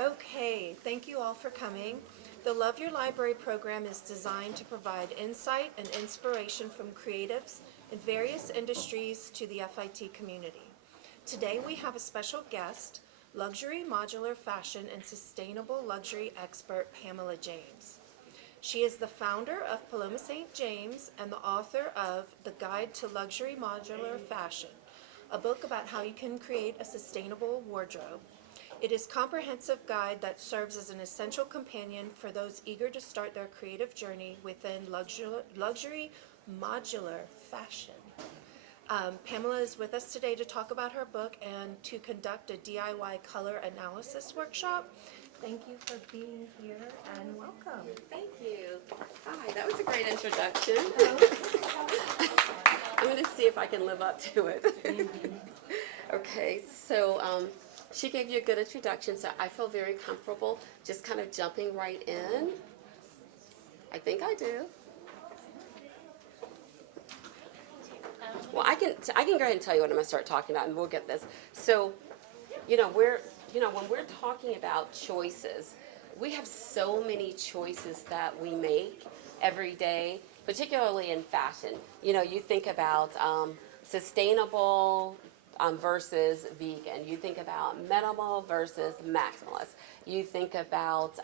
Okay, thank you all for coming. The Love Your Library program is designed to provide insight and inspiration from creatives in various industries to the FIT community. Today we have a special guest, luxury modular fashion and sustainable luxury expert Pamela James. She is the founder of Paloma St. James and the author of The Guide to Luxury Modular Fashion, a book about how you can create a sustainable wardrobe. It is a comprehensive guide that serves as an essential companion for those eager to start their creative journey within luxury modular fashion. Pamela is with us today to talk about her book and to conduct a DIY color analysis workshop. Thank you for being here and welcome. Thank you. Hi, that was a great introduction. I'm going to see if I can live up to it. Okay, so she gave you a good introduction, so I feel very comfortable just kind of jumping right in. I think I do. Well, I can go ahead and tell you what I'm going to start talking about, and we'll get this. So, when we're talking about choices, we have so many choices that we make every day, particularly in fashion. You think about sustainable versus vegan. You think about minimal versus maximalist. You think about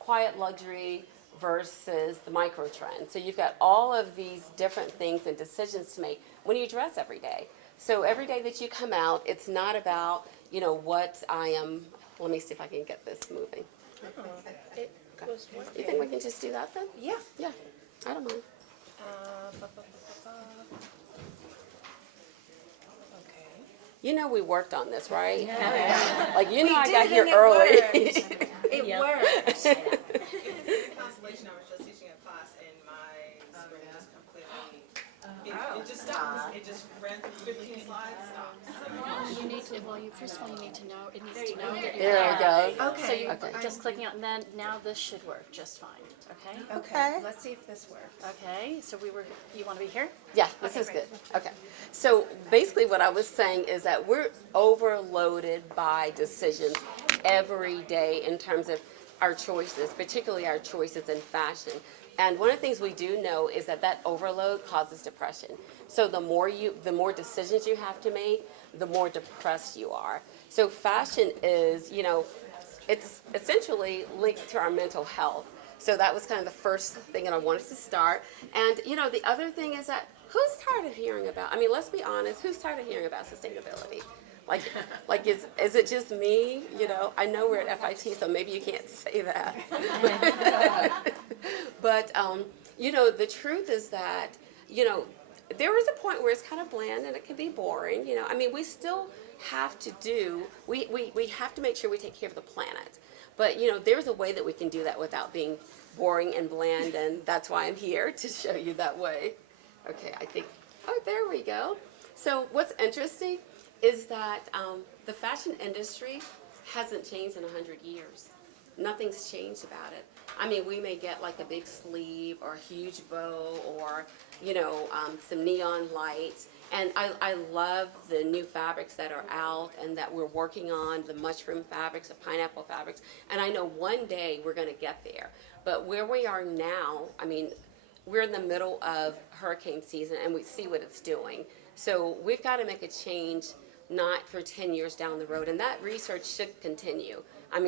quiet luxury versus the micro trend. So you've got all of these different things and decisions to make when you dress every day. So every day that you come out, it's not about, what I am. Let me see if I can get this moving. Oh, it was working. You think we can just do that then? Yeah. Yeah, I don't mind. Okay. We worked on this, right? Yeah. Like, We I did, got here and it early. worked. It worked. It's a constellation I was just teaching a class and my screen just completely, it just stopped. It just ran through 15 slides, stopped. You need to, first of all, you need to know, it needs to know that you're There we there. go. Okay. So you Okay. just clicking on, and then now this should work just fine, okay? Okay. Let's see if this works. Okay, so you want to be here? Yeah, this is good. Okay. So basically what I was saying is that we're overloaded by decisions every day in terms of our choices, particularly our choices in fashion. And one of the things we do know is that overload causes depression. So the more decisions you have to make, the more depressed you are. So fashion is, it's essentially linked to our mental health. So that was kind of the first thing that I wanted to start. And, the other thing is that who's tired of hearing about, let's be honest, who's tired of hearing about sustainability? Like is it just me? I know we're at FIT, so maybe you can't say that. But, the truth is that, there is a point where it's kind of bland and it can be boring. We still have to we have to make sure we take care of the planet. But, there's a way that we can do that without being boring and bland, and that's why I'm here to show you that way. Okay, I think, there we go. So what's interesting is that the fashion industry hasn't changed in 100 years. Nothing's changed about it. We may get like a big sleeve or a huge bow or, some neon lights. And I love the new fabrics that are out and that we're working on, the mushroom fabrics, the pineapple fabrics. And I know one day we're going to get there. But where we are now, we're in the middle of hurricane season and we see what it's doing. So we've got to make a change, not for 10 years down the road. And that research should continue.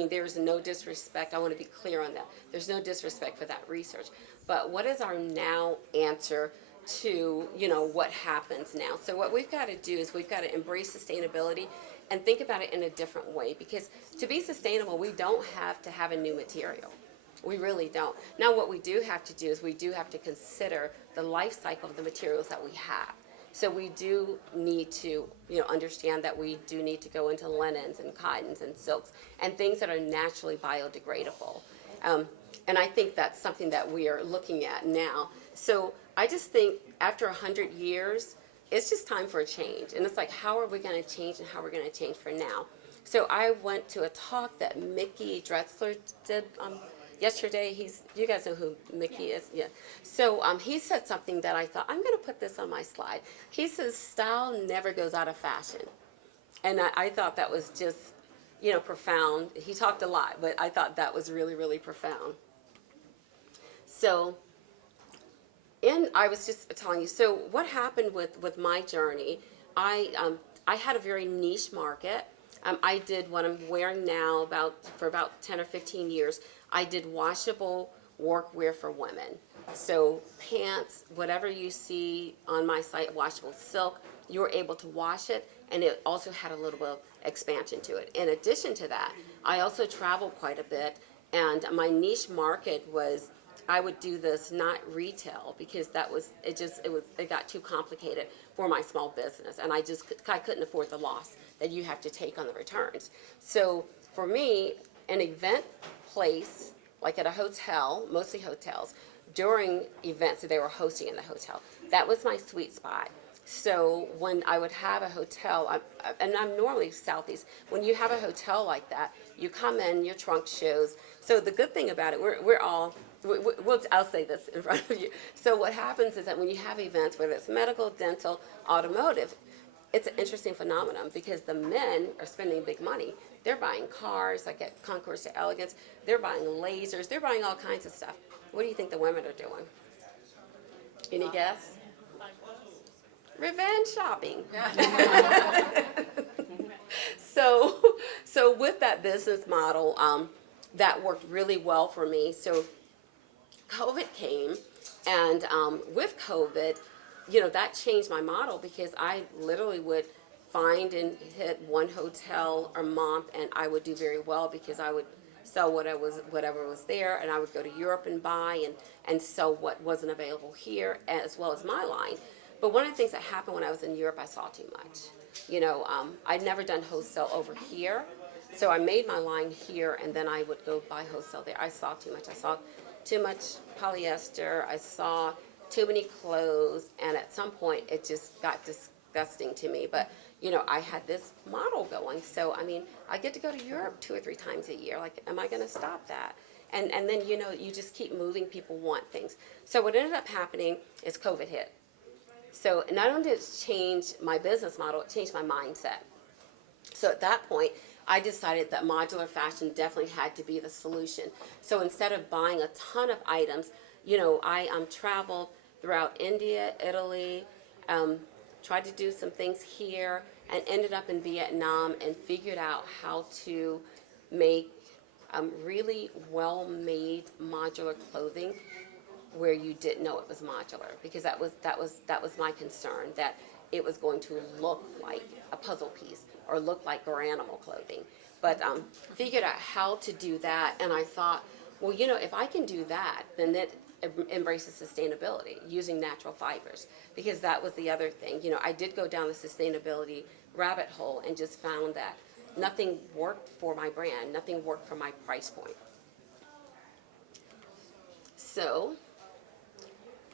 There's no disrespect. I want to be clear on that. There's no disrespect for that research. But what is our now answer to, what happens now? So what we've got to do is we've got to embrace sustainability and think about it in a different way. Because to be sustainable, we don't have to have a new material. We really don't. Now what we do have to do is we do have to consider the life cycle of the materials that we have. So we do need to, understand that we do need to go into linens and cottons and silks and things that are naturally biodegradable. And I think that's something that we are looking at now. So I just think after 100 years, it's just time for a change. And it's like, how are we going to change and how we're going to change for now? So I went to a talk that Mickey Drexler did yesterday. You guys know who Mickey is? Yeah. So he said something that I thought, I'm going to put this on my slide. He says, style never goes out of fashion. And I thought that was just profound. He talked a lot, but I thought that was really, really profound. So, and I was just telling you, so what happened with my journey, I had a very niche market. I did what I'm wearing now for about 10 or 15 years. I did washable workwear for women. So pants, whatever you see on my site, washable silk, you were able to wash it, and it also had a little bit of expansion to it. In addition to that, I also traveled quite a bit, and my niche market was, I would do this not retail, because it got too complicated for my small business, and I couldn't afford the loss that you have to take on the returns. So for me, an event place, like at a hotel, mostly hotels, during events that they were hosting in the hotel, that was my sweet spot. So when I would have a hotel, and I'm normally Southeast, when you have a hotel like that, you come in, your trunk shows. So the good thing about it, I'll say this in front of you. So what happens is that when you have events, whether it's medical, dental, automotive, it's an interesting phenomenon, because the men are spending big money. They're buying cars, like at Concours de Elegance. They're buying lasers. They're buying all kinds of stuff. What do you think the women are doing? Any guess? Revenge shopping. So with that business model, that worked really well for me. So COVID came, and with COVID, that changed my model, because I literally would find and hit one hotel a month, and I would do very well, because I would sell whatever was there, and I would go to Europe and buy and sell what wasn't available here, as well as my line. But one of the things that happened when I was in Europe, I saw too much. I'd never done wholesale over here, so I made my line here, and then I would go buy wholesale there. I saw too much. I saw too much polyester. I saw too many clothes, and at some point it just got disgusting to me. But I had this model going, so I get to go to Europe 2 or 3 times a year. Like, am I going to stop that? And then you just keep moving. People want things. So what ended up happening is COVID hit. So not only did it change my business model, it changed my mindset. So at that point, I decided that modular fashion definitely had to be the solution. So instead of buying a ton of items, I traveled throughout India, Italy, tried to do some things here, and ended up in Vietnam and figured out how to make really well-made modular clothing where you didn't know it was modular, because that was my concern, that it was going to look like a puzzle piece or look like animal clothing. But figured out how to do that, and I thought, well, if I can do that, then it embraces sustainability using natural fibers, because that was the other thing. I did go down the sustainability rabbit hole and just found that nothing worked for my brand, nothing worked for my price point. So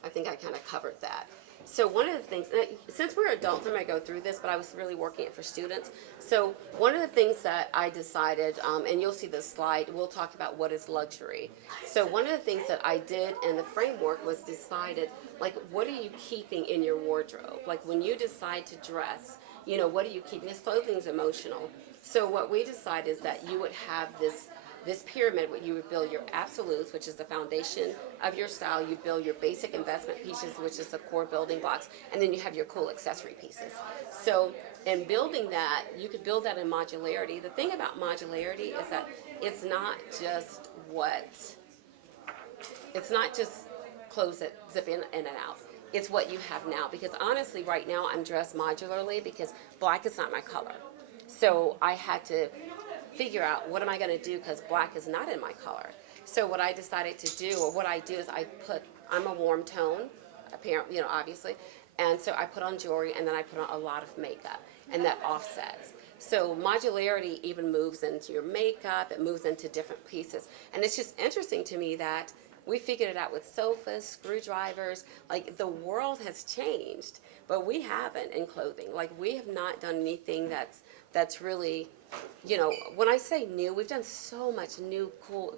I think I kind of covered that. So one of the things, since we're adults, I'm going to go through this, but I was really working it for students. So one of the things that I decided, and you'll see this slide, we'll talk about what is luxury. So one of the things that I did in the framework was decided, like, what are you keeping in your wardrobe? Like, when you decide to dress, what are you keeping? This clothing is emotional. So what we decided is that you would have this pyramid where you would build your absolutes, which is the foundation of your style. You build your basic investment pieces, which is the core building blocks, and then you have your cool accessory pieces. So in building that, you could build that in modularity. The thing about modularity is that it's not just clothes that zip in and out. It's what you have now, because honestly, right now I'm dressed modularly because black is not my color. So I had to figure out, what am I going to do, because black is not in my color. So what I decided to do, or what I do, is I'm a warm tone, apparently, obviously, and so I put on jewelry, and then I put on a lot of makeup, and that offsets. So modularity even moves into your makeup, it moves into different pieces, and it's just interesting to me that we figured it out with sofas, screwdrivers. Like, the world has changed, but we haven't in clothing. Like, we have not done anything that's really, when I say new, we've done so much new, cool,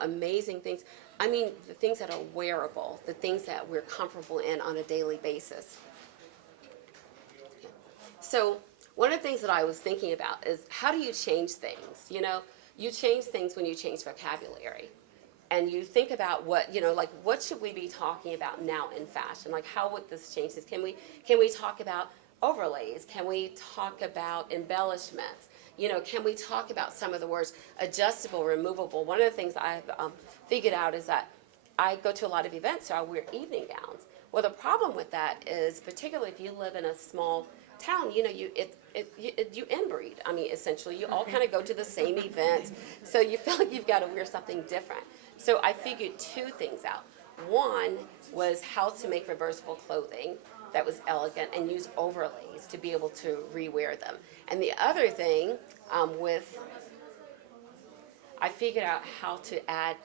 amazing things. I mean, the things that are wearable, the things that we're comfortable in on a daily basis. So one of the things that I was thinking about is how do you change things? You know, you change things when you change vocabulary. And you think about what, you know, like what should we be talking about now in fashion? Like how would this change this? Can we talk about overlays? Can we talk about embellishments? You know, can we talk about some of the words adjustable, removable? One of the things I've figured out is that I go to a lot of events, so I wear evening gowns. Well, the problem with that is, particularly if you live in a small town, you know, you inbreed. I mean, essentially, you all kind of go to the same events, so you feel like you've got to wear something different. So I figured two things out. One was how to make reversible clothing that was elegant and use overlays to be able to rewear them. And the other thing I figured out how to add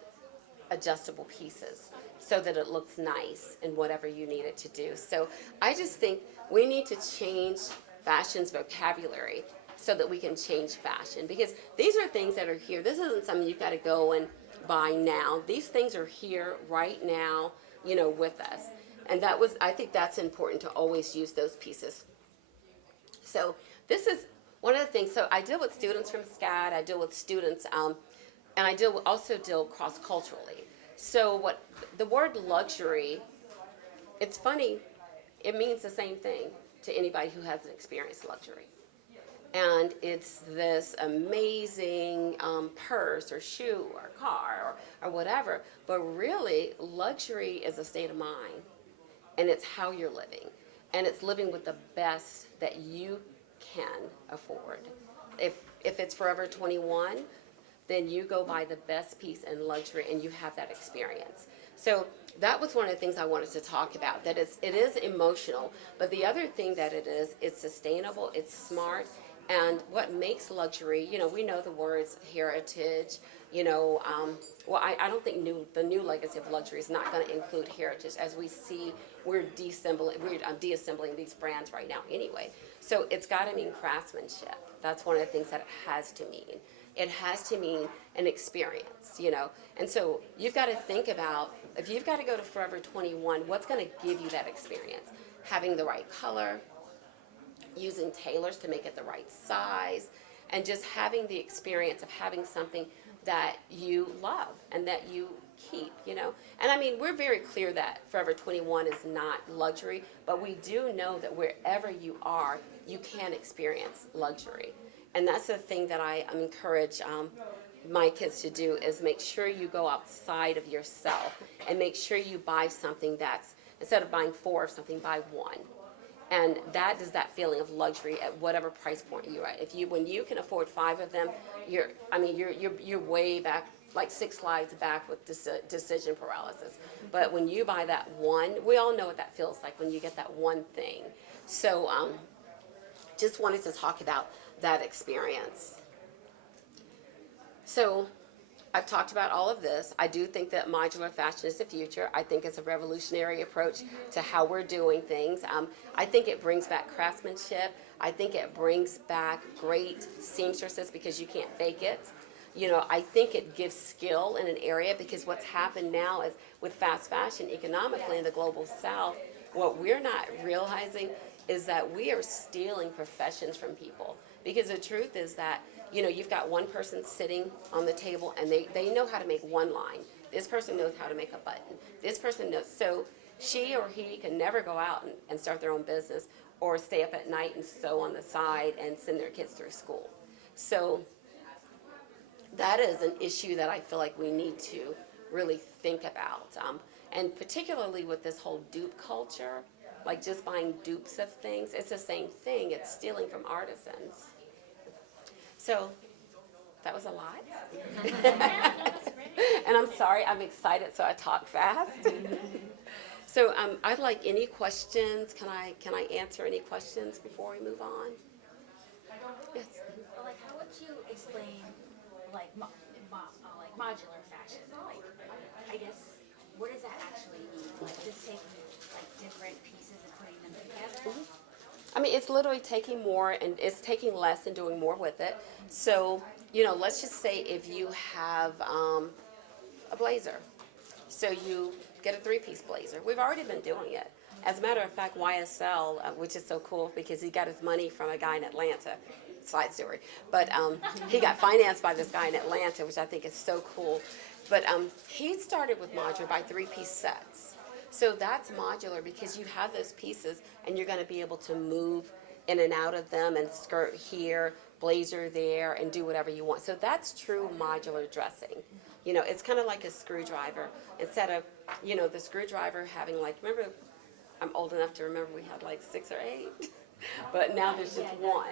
adjustable pieces so that it looks nice in whatever you need it to do. So I just think we need to change fashion's vocabulary so that we can change fashion, because these are things that are here. This isn't something you've got to go and buy now. These things are here right now, you know, with us. And I think that's important to always use those pieces. So this is one of the things. So I deal with students from SCAD. I deal with students, and I also deal cross-culturally. So what the word luxury, it's funny, it means the same thing to anybody who hasn't experienced luxury. And it's this amazing purse or shoe or car or whatever. But really, luxury is a state of mind. And it's how you're living. And it's living with the best that you can afford. If it's Forever 21, then you go buy the best piece in luxury and you have that experience. So that was one of the things I wanted to talk about, that it is emotional, but the other thing that it is, it's sustainable, it's smart, and what makes luxury, you know, we know the words heritage, you know, well, I don't think the new legacy of luxury is not going to include heritage. As we see, we're deassembling these brands right now anyway. So it's got to mean craftsmanship. That's one of the things that it has to mean. It has to mean an experience, you know. And so you've got to think about, if you've got to go to Forever 21, what's going to give you that experience? Having the right color, using tailors to make it the right size, and just having the experience of having something that you love and that you keep, you know. And I mean, we're very clear that Forever 21 is not luxury, but we do know that wherever you are, you can experience luxury. And that's the thing that I encourage my kids to do, is make sure you go outside of yourself and make sure you buy something that's, instead of buying 4 of something, buy 1. And that is that feeling of luxury at whatever price point you're at. When you can afford 5 of them, you're way back, like 6 slides back with decision paralysis. But when you buy that 1, we all know what that feels like when you get that one thing. So just wanted to talk about that experience. So I've talked about all of this. I do think that modular fashion is the future. I think it's a revolutionary approach to how we're doing things. I think it brings back craftsmanship. I think it brings back great seamstresses, because you can't fake it. You know, I think it gives skill in an area, because what's happened now is with fast fashion economically in the global south, what we're not realizing is that we are stealing professions from people. Because the truth is that, you know, you've got one person sitting on the table and they know how to make one line. This person knows how to make a button. This person knows. So she or he can never go out and start their own business or stay up at night and sew on the side and send their kids through school. So that is an issue that I feel like we need to really think about. And particularly with this whole dupe culture, like just buying dupes of things, it's the same thing. It's stealing from artisans. So that was a lot. And I'm sorry, I'm excited, so I talk fast. So I'd like any questions. Can I answer any questions before we move on? Yes. Like, how would you explain, like, like modular fashion? Like, I guess, what does that actually mean? Like, just taking like different pieces and putting them together? Mm-hmm. I mean, it's literally taking more, and it's taking less and doing more with it. So, you know, let's just say if you have a blazer. So you get a 3-piece blazer. We've already been doing it. As a matter of fact, YSL, which is so cool because he got his money from a guy in Atlanta. Side story, but he got financed by this guy in Atlanta, which I think is so cool. But he started with modular by 3-piece sets. So that's modular because you have those pieces and you're going to be able to move in and out of them and skirt here, blazer there, and do whatever you want. So that's true modular dressing. You know, it's kind of like a screwdriver. Instead of, you know, the screwdriver having like, remember, I'm old enough to remember we had like 6 or 8, but now there's just one,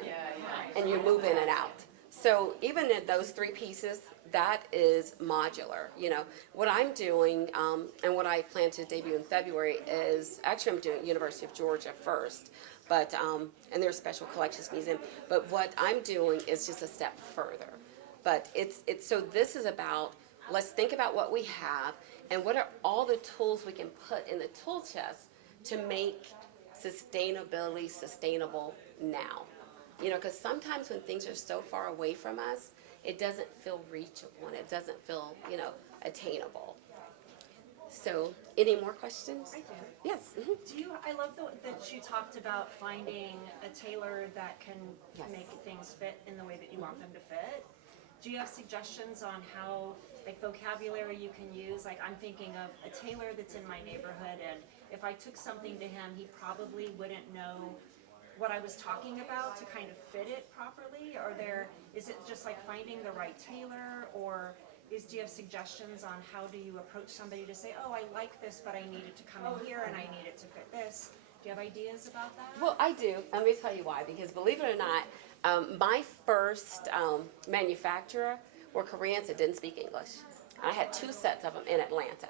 and you move in and out. So even in those 3 pieces, that is modular. You know, what I'm doing, and what I plan to debut in February is, actually I'm doing University of Georgia first, but, and their Special Collections Museum, but what I'm doing is just a step further. But it's so this is about, let's think about what we have, and what are all the tools we can put in the tool chest to make sustainability sustainable now. You know, because sometimes when things are so far away from us, it doesn't feel reachable and it doesn't feel, you know, attainable. So, any more questions? I do. Yes. I love that you talked about finding a tailor that can Yes. make things fit in the way that you want them to fit. Do you have suggestions on how, like, vocabulary you can use? Like, I'm thinking of a tailor that's in my neighborhood, and if I took something to him, he probably wouldn't know what I was talking about to kind of fit it properly. Is it just like finding the right tailor, or do you have suggestions on how do you approach somebody to say, oh, I like this, but I need it to come in here and I need it to fit this? Do you have ideas about that? Well, I do. Let me tell you why. Because believe it or not, my first manufacturer were Koreans that didn't speak English. I had 2 sets of them in Atlanta.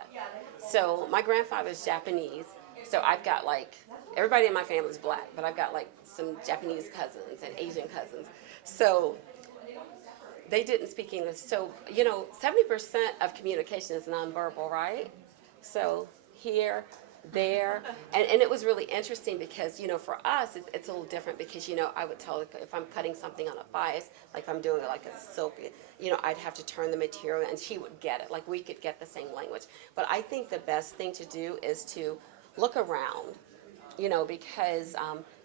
So my grandfather's Japanese. So I've got like, everybody in my family is black, but I've got like some Japanese cousins and Asian cousins. So they didn't speak English. So, you know, 70% of communication is nonverbal, right? So here, there, and it was really interesting because, you know, for us, it's a little different because, you know, I would tell if I'm cutting something on a bias, like if I'm doing like a silk, you know, I'd have to turn the material and she would get it. Like we could get the same language. But I think the best thing to do is to look around, you know, because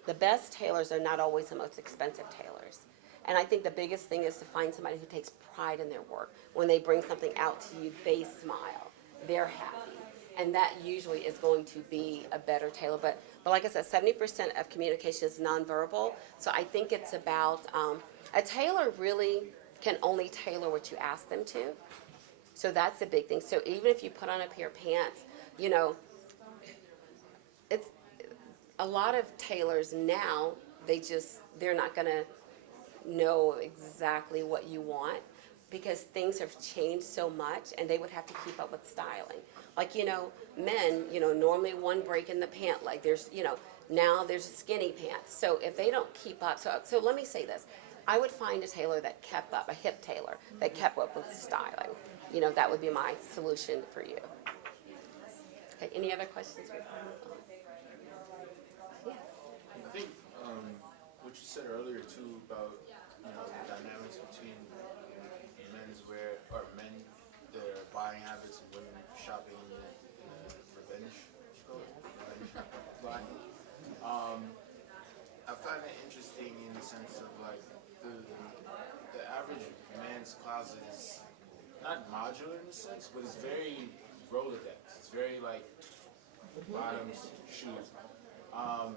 the best tailors are not always the most expensive tailors. And I think the biggest thing is to find somebody who takes pride in their work. When they bring something out to you, they smile. They're happy. And that usually is going to be a better tailor. But like I said, 70% of communication is nonverbal. So I think it's about, a tailor really can only tailor what you ask them to. So that's the big thing. So even if you put on a pair of pants, you know, it's a lot of tailors now, they're not going to know exactly what you want because things have changed so much and they would have to keep up with styling. Like, you know, men, you know, normally one break in the pant leg. There's, you know, now there's skinny pants. So if they don't keep up, so let me say this. I would find a tailor that kept up, a hip tailor that kept up with styling. You know, that would be my solution for you. Okay, any other questions? Yeah. I think what you said earlier too about, you know, the dynamics between menswear or men, their buying habits, and women shopping in a revenge buying. I find it interesting in the sense of like the average man's closet is not modular in a sense, but it's very Rolodex. It's very like bottoms, shoes. How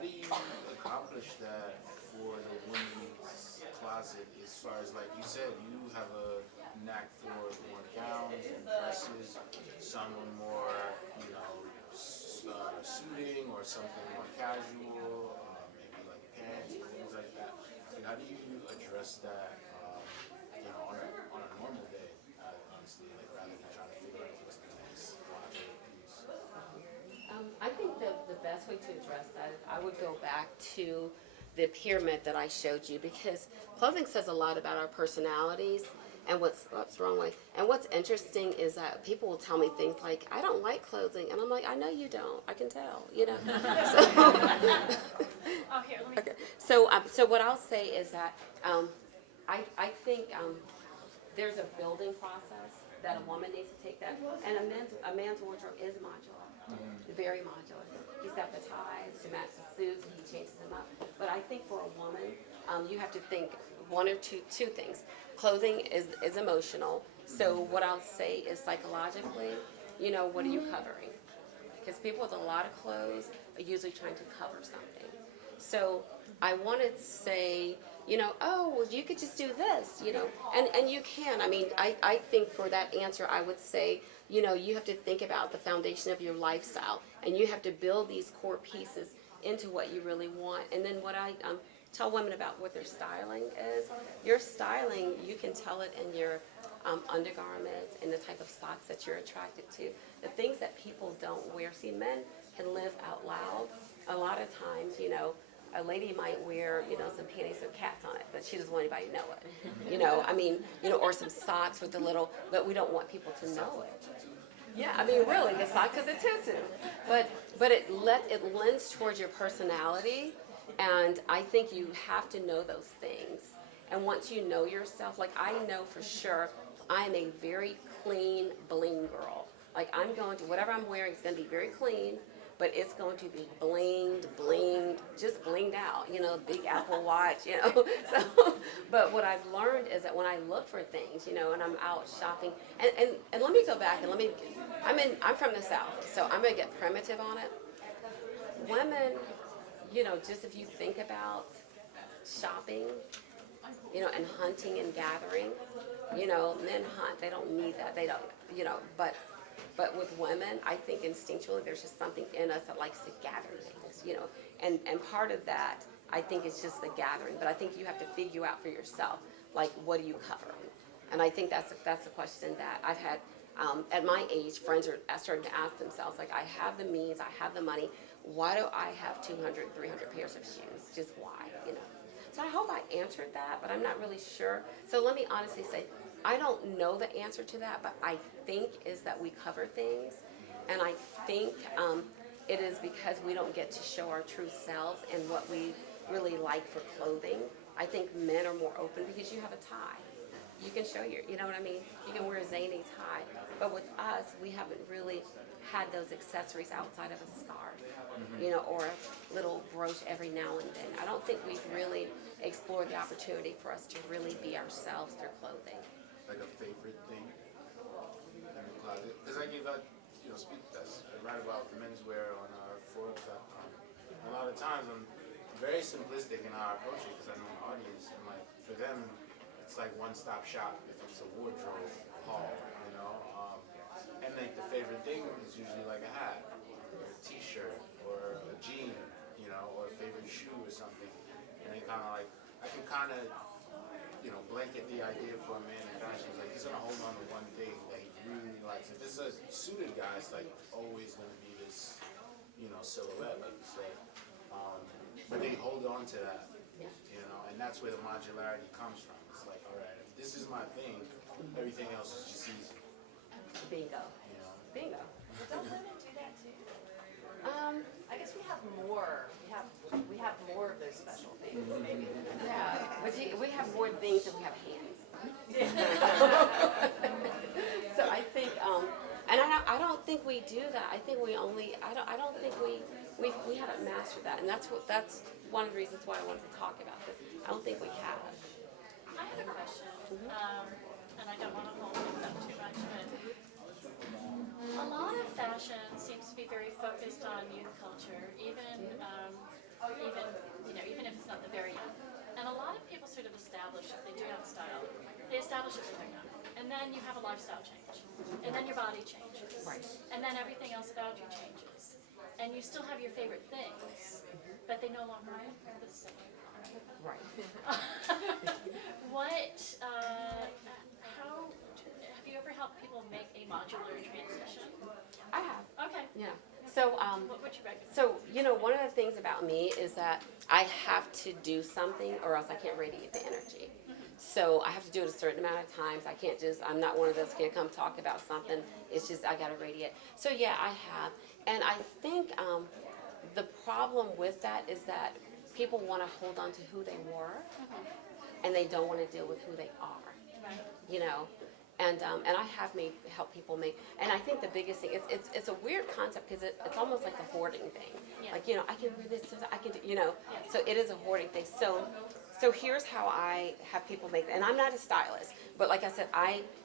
do you accomplish that for the women's closet as far as, like you said, you have a knack for more gowns and dresses, some are more, you know, suiting or something more casual, maybe like pants and things like that. So how do you address that, you know, on a normal day, honestly, like rather than trying to figure out what's the next logical piece? I think the best way to address that is I would go back to the pyramid that I showed you because clothing says a lot about our personalities and what's wrong with. And what's interesting is that people will tell me things like, I don't like clothing. And I'm like, I know you don't. I can tell, you know. Oh, here, let me. Okay. So what I'll say is that I think there's a building process that a woman needs to take that, and a man's wardrobe is modular, very modular. He's got the ties to match the suits, and he changes them up. But I think for a woman, you have to think one or two things. Clothing is emotional, so what I'll say is psychologically, what are you covering? Because people with a lot of clothes are usually trying to cover something. So I want to say, oh, well, you could just do this, and you can. I mean, I think for that answer, I would say, you have to think about the foundation of your lifestyle, and you have to build these core pieces into what you really want. And then what I tell women about what their styling is, your styling, you can tell it in your undergarments and the type of socks that you're attracted to. The things that people don't wear. See, men can live out loud. A lot of times, a lady might wear, some panties with cats on it, but she doesn't want anybody to know it. Or some socks with the little, but we don't want people to know it. Yeah, I mean, really, the socks with the tutu. But it lends towards your personality, and I think you have to know those things. And once you know yourself, like I know for sure, I'm a very clean bling girl. Like I'm going to, whatever I'm wearing is going to be very clean, but it's going to be blinged, just blinged out, big Apple Watch, So, but what I've learned is that when I look for things, and I'm out shopping, and let me go back and I'm from the South, so I'm gonna get primitive on it. Women, just if you think about shopping, and hunting and gathering, men hunt, they don't need that, they don't, but with women, I think instinctually there's just something in us that likes to gather things, and part of that, I think, is just the gathering. But I think you have to figure out for yourself, like, what do you cover? And I think that's a question that I've had at my age. Friends are starting to ask themselves, like, I have the means, I have the money. Why do I have 200, 300 pairs of shoes? Just why, So I hope I answered that, but I'm not really sure. So let me honestly say, I don't know the answer to that, but I think is that we cover things, and I think it is because we don't get to show our true selves and what we really like for clothing. I think men are more open because you have a tie. You can show you know what I mean? You can wear a zany tie, but with us, we haven't really had those accessories outside of a scarf, or a little brooch every now and then. I don't think we've really explored the opportunity for us to really be ourselves through clothing. Like a favorite thing in the closet? Because I gave out, I write about menswear on Forbes.com. A lot of times I'm very simplistic in how I approach it because I know an audience, and like for them, it's like one-stop shop if it's a wardrobe haul, and like the favorite thing is usually like a hat, or a t-shirt, or a jean, or a favorite shoe or something, and they kind of like, I can kind of blanket the idea for a man in fashion. Like he's gonna hold on to one thing that he really likes. If it's a suited guy, it's like always gonna be this, silhouette, like you said. But they hold on to that, and that's where the modularity comes from. It's like, all right, if this is my thing, everything else is just easy. Bingo. Bingo. Don't women do that too? I guess we have more. We have more of those special things, maybe. Yeah, but we have more things than we have hands. So I think, and I don't think we do that. I think we only. I don't think we haven't mastered that, and that's one of the reasons why I wanted to talk about this. I don't think we have. I have a question, and I don't want to hold things up too much, but a lot of fashion seems to be very focused on youth culture, even if it's not the very young. And a lot of people sort of establish, if they do have a style, they establish it when they're young. And then you have a lifestyle change. And then your body changes. Right. And then everything else about you changes. And you still have your favorite things, but they no longer are the same. Right. How, have you ever helped people make a modular transition? I have. Okay. Yeah. So, What would you recommend? So, one of the things about me is that I have to do something or else I can't radiate the energy. So I have to do it a certain amount of times. I'm not one of those can't come talk about something. It's just, I gotta radiate. So yeah, I have. And I think the problem with that is that people wanna hold on to who they were and they don't wanna deal with who they are. Right. you know. And I have help people make, and I think the biggest thing, it's a weird concept because it's almost like a hoarding thing. Yeah. Like, you know, I can wear this, I can do, you know, so it is a hoarding thing. So here's how I have people make, and I'm not a stylist, but like I said,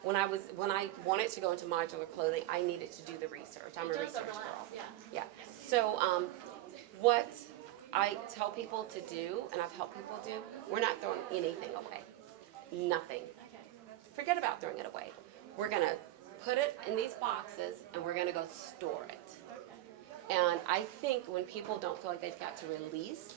when I wanted to go into modular clothing, I needed to do the research. I'm a It does research overlap, girl. yeah. Yeah. So what I tell people to do, and I've helped people do, we're not throwing anything away. Nothing. Forget about throwing it away. We're gonna put it in these boxes and we're gonna go store it. And I think when people don't feel like they've got to release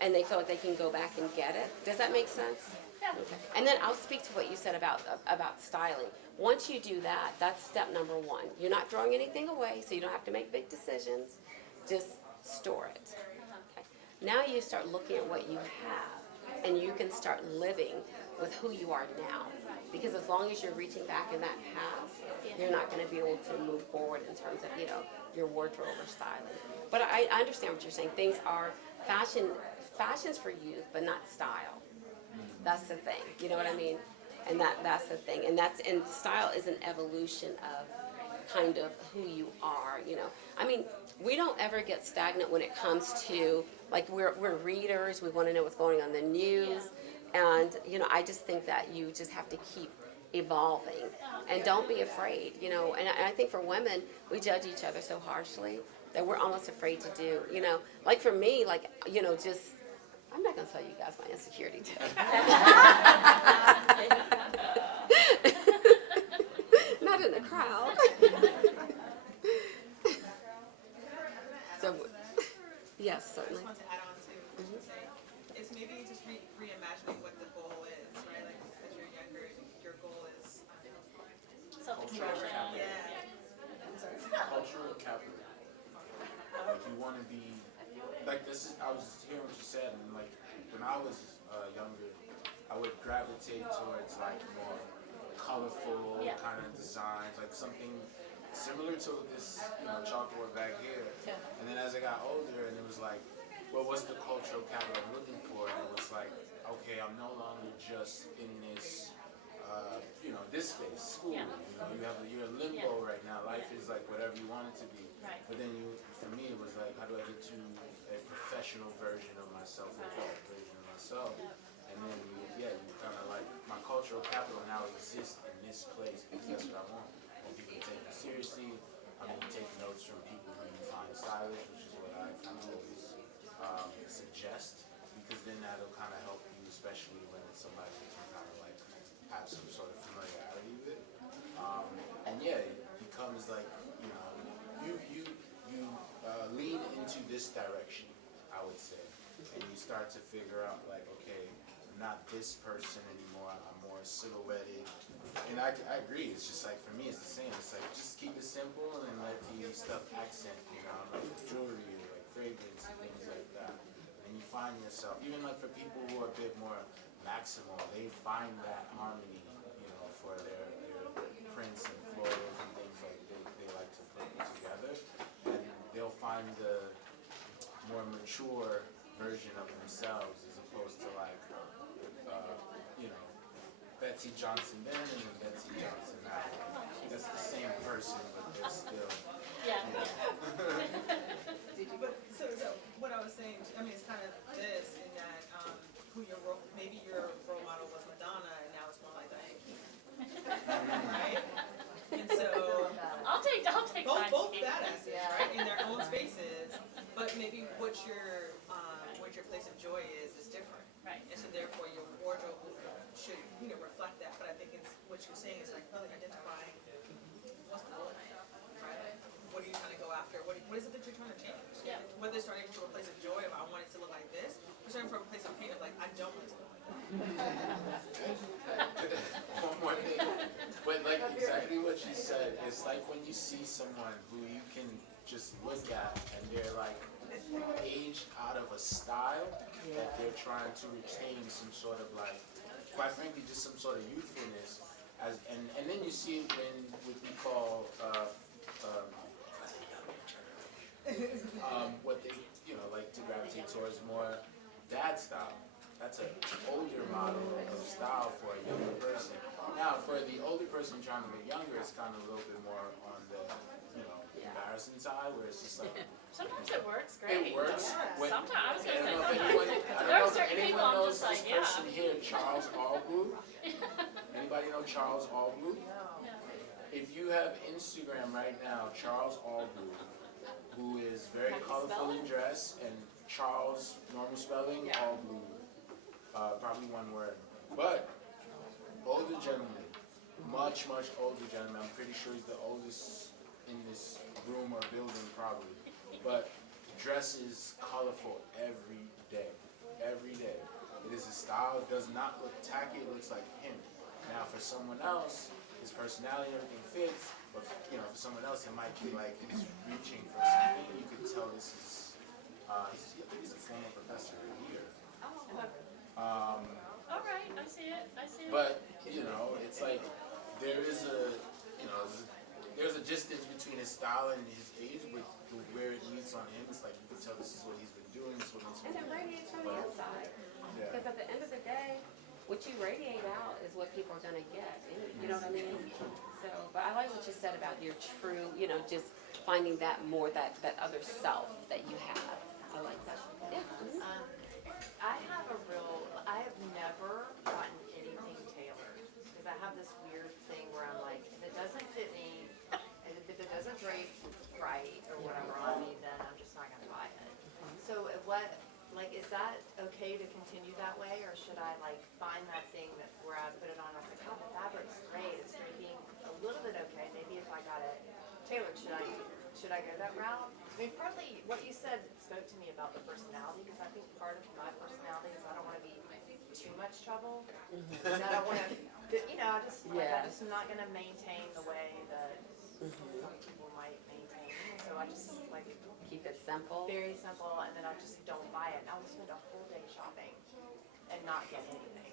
and they feel like they can go back and get it, does that make sense? Yeah. Okay. And then I'll speak to what you said about styling. Once you do that, that's step number one. You're not throwing anything away, so you don't have to make big decisions. Just store it. Okay. Now you start looking at what you have, and you can start living with who you are now. Because as long as you're reaching back in that past, you're not going to be able to move forward in terms of, you know, your wardrobe or styling. But I understand what you're saying. Things are fashion's for youth, but not style. That's the thing. You know what I mean? And that's the thing. And style is an evolution of kind of who you are, you know. I mean, we don't ever get stagnant when it comes to, like, we're readers, we want to know what's going on in the news. And, you know, I just think that you just have to keep evolving and don't be afraid, you know. And I think for women, we judge each other so harshly that we're almost afraid to do, you know. Like for me, like, you know, just, I'm not going to tell you guys my insecurity today. Not in the crowd. So, yes, certainly. I just want to add on to what you say. It's maybe just reimagining what the goal is, right? Like as you're younger, your goal is Self-expression. yeah. Cultural capital. Like you want to be, like this is, I was just hearing what you said, and like when I was younger, I would gravitate towards like more colorful kind of designs, like something similar to this, you know, chalkboard back here. And then as I got older, and it was like, well, what's the cultural capital I'm looking for? And it was like, okay, I'm no longer just in this, you know, this space, school. Yeah. You know, you're in limbo right now. Life is like whatever you want it to be. Right. But then for me, it was like, how do I get to a professional version of myself, or a adult version of myself? And then, you kind of like, my cultural capital now exists in this place because that's what I want. And people take me seriously. I mean, take notes from people who you find stylish, which is what I kind of always suggest, because then that'll kind of help you, especially when it's somebody you can kind of like have some sort of familiarity with. And yeah, it becomes like, you know, you lean into this direction, I would say, and you start to figure out like, okay, I'm not this person anymore. I'm more silhouetted. And I agree. It's just like, for me, it's the same. It's like, just keep it simple and let the stuff accent, you know, like jewelry, like fragrance, and things like that. And you find yourself, even like for people who are a bit more maximal, they find that harmony, you know, for their prints and florals and things like they like to put together. And they'll find the more mature version of themselves as opposed to like, you know, Betsy Johnson then and then Betsy Johnson now. That's the same person, but they're still. Yeah. But so what I was saying, I mean, it's kind of this in that maybe your role model was Madonna and now it's more like Diane Keaton, right? And so I'll take both mine. badasses, right, in their own spaces, but maybe what your place of joy is different. Right. And so therefore your wardrobe should, you know, reflect that. But I think it's what you're saying is like really identifying what's the goal, right? What are you trying to go after? What is it that you're trying to change? Yeah. Whether it's starting from a place of joy of I want it to look like this, or starting from a place of pain of like I don't want it to look like that. One more thing, but like exactly what you said, it's like when you see someone who you can just look at and they're like aged out of a style that they're trying to retain some sort of like, quite frankly, just some sort of youthfulness, and then you see it when what we call what they, you know, like to gravitate towards more dad style. that's an older model of style for a younger person. Now, for the older person trying to look younger, it's kind of a little bit more on the, embarrassing side, where it's just like, Sometimes it works great. it works. When, Sometimes, I was I gonna don't say know if sometimes. anyone, I There are don't know if certain people anyone I'm knows just this like, yeah. person here, Charles Allblue. Anybody know Charles Allblue? If you have Instagram right now, Charles Allblue, who is very colorful in dress, and Charles, normal spelling, Allblue, probably one word. But older gentleman, much older gentleman. I'm pretty sure he's the oldest in this room or building, probably. But dresses colorful every day. Every day. It is a style. It does not look tacky. It looks like him. Now, for someone else, his personality and everything fits. But for someone else, it might be like he's reaching for something. You could tell this is. He's a former professor here. All right, I see it. But it's like there is there's a distance between his style and his age, with where it meets on him. It's like you can tell this is what he's been doing. This is what he's And been it radiates from the inside. Yeah. Because at the end of the day, what you radiate out is what people are gonna get. You know what I mean? So, but I like what you said about your true, just finding that more, that other self that you have. I like that. Yeah. Mhm. I have never gotten anything tailored, because I have this weird thing where I'm like, if it doesn't fit me, and if it doesn't drape right or whatever on me, then I'm just not gonna buy it. So is that okay to continue that way, or should I find that thing where I put it on, I was like, oh, the fabric's great, it's draping a little bit okay, maybe if I got it tailored, should I go that route? I mean, partly what you said spoke to me about the personality, because I think part of my personality is I don't want to be too much trouble. And I don't want to, I just am not going to maintain the way that some people might maintain. So I just Keep it simple. very simple, and then I just don't buy it. And I will spend a whole day shopping and not get anything.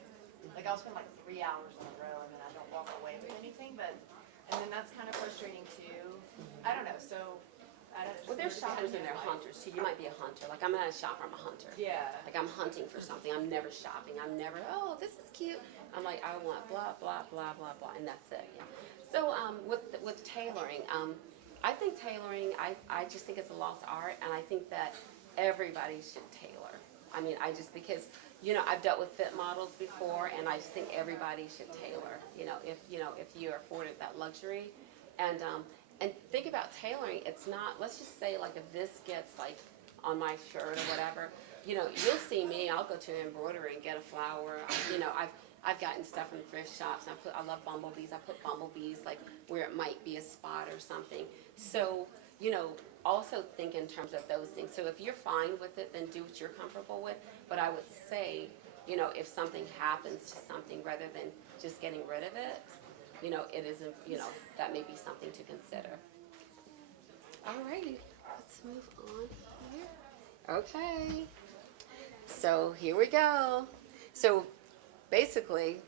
I'll spend 3 hours in a row, and then I don't walk away with anything. And then that's kind of frustrating too. I don't know. So I don't. Well, there's shoppers and they're hunters too. You might be a hunter. Like, I'm not a shopper, I'm a hunter. Yeah. Like, I'm hunting for something. I'm never shopping. I'm never, oh, this is cute. I'm like, I want blah, blah, blah, blah, blah, and that's it. Yeah. So with tailoring, I think tailoring, I just think it's a lost art, and I think that everybody should tailor. I mean, because, I've dealt with fit models before, and I just think everybody should tailor, if you are afforded that luxury. And think about tailoring. It's not, let's just say, if this gets, on my shirt or whatever, you'll see me, I'll go to an embroidery and get a flower. I've gotten stuff from thrift shops. I love bumblebees. I put bumblebees, where it might be a spot or something. So, also think in terms of those things. So if you're fine with it, then do what you're comfortable with. But I would say, if something happens to something, rather than just getting rid of it, it isn't, that may be something to consider. Alrighty, let's move on here. Okay, so here we go. So basically,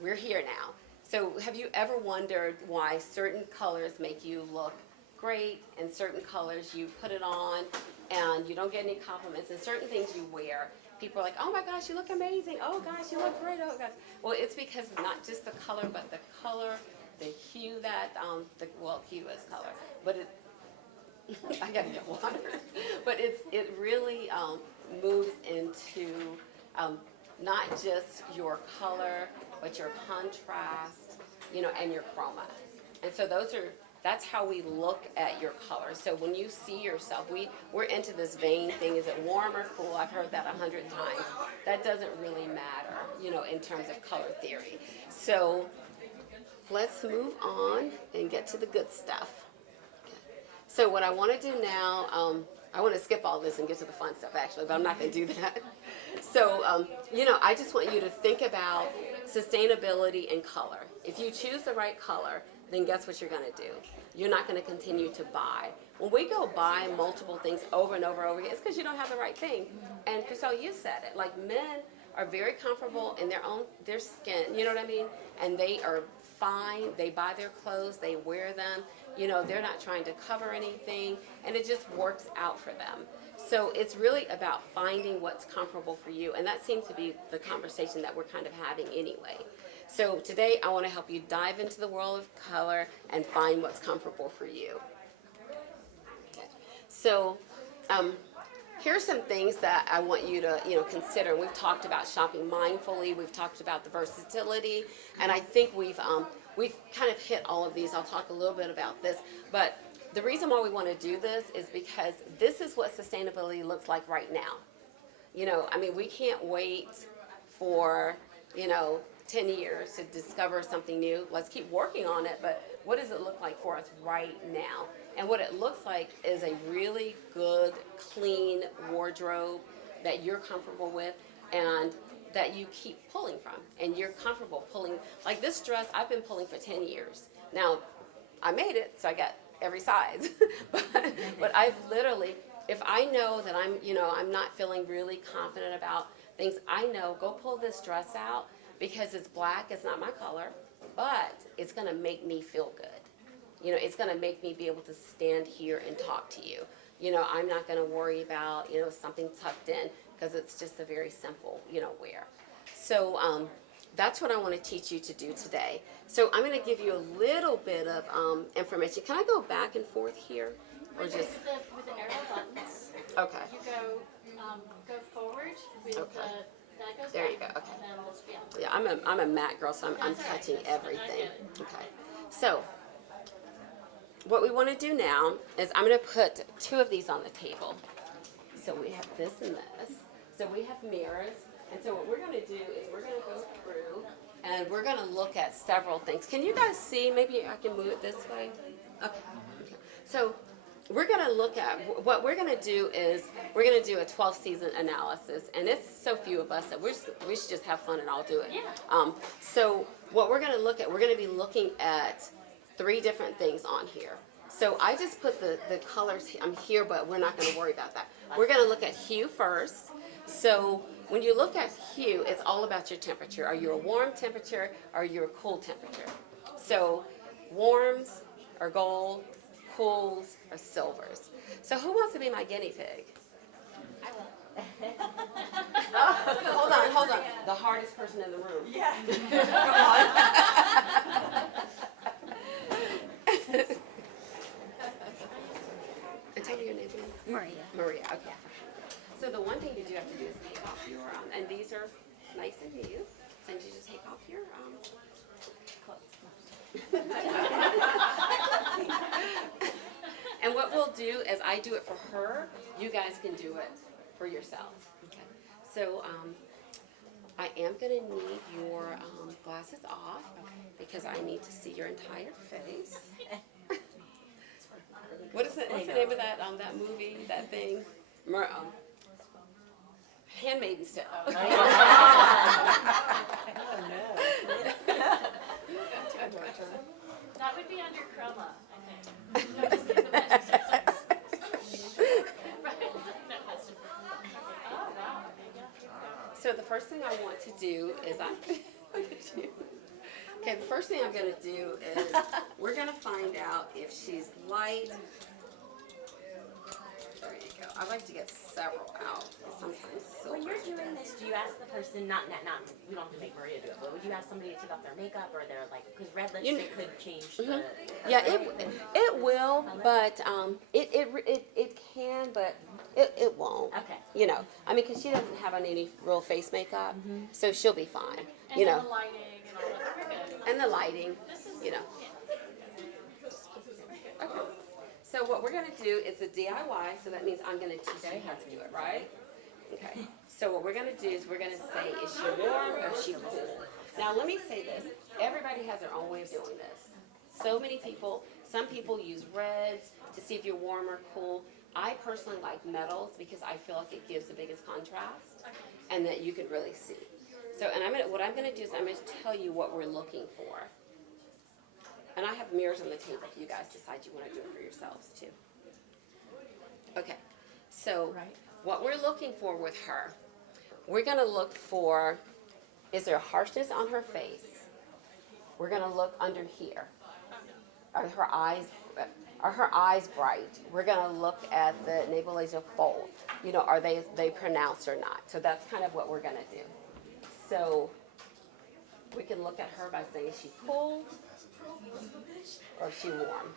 we're here now. So have you ever wondered why certain colors make you look great, and certain colors you put it on and you don't get any compliments, and certain things you wear, people are like, oh my gosh, you look amazing, oh gosh, you look great, oh gosh. Well, it's because not just the color, but the color, the hue that, hue is color, but I gotta get water. But it really moves into not just your color, but your contrast, and your chroma. And so that's how we look at your color. So when you see yourself, we're into this vein thing. Is it warm or cool? I've heard that 100 times. That doesn't really matter, in terms of color theory. So let's move on and get to the good stuff. So what I want to do now, I want to skip all this and get to the fun stuff actually, but I'm not going to do that. So, I just want you to think about sustainability and color. If you choose the right color, then guess what you're going to do? You're not going to continue to buy. When we go buy multiple things over and over and over again, it's because you don't have the right thing. And so you said it, men are very comfortable in their skin, you know what I mean? And they are fine, they buy their clothes, they wear them, they're not trying to cover anything, and it just works out for them. So it's really about finding what's comfortable for you, and that seems to be the conversation that we're kind of having anyway. So today I want to help you dive into the world of color and find what's comfortable for you. So here's some things that I want you to consider. We've talked about shopping mindfully. We've talked about the versatility, and I think we've kind of hit all of these. I'll talk a little bit about this, but the reason why we want to do this is because this is what sustainability looks like right now. I mean, we can't wait for 10 years to discover something new. Let's keep working on it, but what does it look like for us right now? And what it looks like is a really good, clean wardrobe that you're comfortable with and that you keep pulling from. And you're comfortable pulling. Like this dress, I've been pulling for 10 years. Now, I made it, so I got every size. but I've literally, if I know that I'm not feeling really confident about things, I know, go pull this dress out because it's black, it's not my color, but it's gonna make me feel good. It's gonna make me be able to stand here and talk to you. I'm not gonna worry about, something tucked in because it's just a very simple, wear. So that's what I want to teach you to do today. So I'm going to give you a little bit of information. Can I go back and forth here, or just With the arrow buttons, okay? you go forward with Okay. that goes There back, you go, okay. and then this, yeah. Yeah, I'm a matte girl, so I'm That's all right. touching That's fine. I everything. get it. Okay. So what we want to do now is I'm going to put two of these on the table. So we have this and this. So we have mirrors. And so what we're going to do is we're going to go through and we're going to look at several things. Can you guys see? Maybe I can move it this way. Okay. So we're going to look at, what we're going to do is we're going to do a 12-season analysis. And it's so few of us that we should just have fun and all do it. Yeah. So what we're going to look at, we're going to be looking at 3 different things on here. So I just put the colors here, but we're not going to worry about that. We're going to look at hue first. So when you look at hue, it's all about your temperature. Are you a warm temperature or are you a cool temperature? So warms are gold, cools are silvers. So who wants to be my guinea pig? I will. Hold on. The hardest person in the room. Yeah. And tell me your name again. Maria, okay. So the one thing that you have to do is take off your, and these are nice and new, so you just take off your And what we'll do is I do it for her, you guys can do it for yourselves. Okay. So I am going to need your glasses off because I need to see your entire face. What's the name of that that movie, that thing? Handmaid's Tale. That would be under chroma, I think. No, just kidding, the magic circles. Right. No, that's different. Oh, wow. Yeah. So the first thing I want to do is okay, the first thing I'm going to do is we're going to find out if she's light. There you go. I like to get several out. Sometimes silver. When you're doing this, do you ask the person, not, we don't have to make Maria do it, but would you ask somebody to take off their makeup or their, like, because red lipstick could change the... Yeah, it will, but it can, but it won't. Okay. I mean, because she doesn't have on any real face makeup, so she'll be fine. And then the lighting and all that, we're good. And the lighting, This is, Okay. So what we're going to do is a DIY, so that means I'm going to teach you how to do it, right? Okay. So what we're going to do is we're going to say, is she warm or is she cool? Now let me say this. Everybody has their own way of doing this. So many people, some people use reds to see if you're warm or cool. I personally like metals because I feel like it gives the biggest contrast and that you can really see. So, and what I'm going to do is I'm going to tell you what we're looking for. And I have mirrors on the table if you guys decide you want to do it for yourselves too. Okay, so what we're looking for with her, we're going to look for, is there harshness on her face? We're going to look under here. Are her eyes are her eyes bright? We're gonna look at the nasolabial fold. You know, are they pronounced or not? So that's kind of what we're gonna do. So we can look at her by saying, is she cool or is she warm?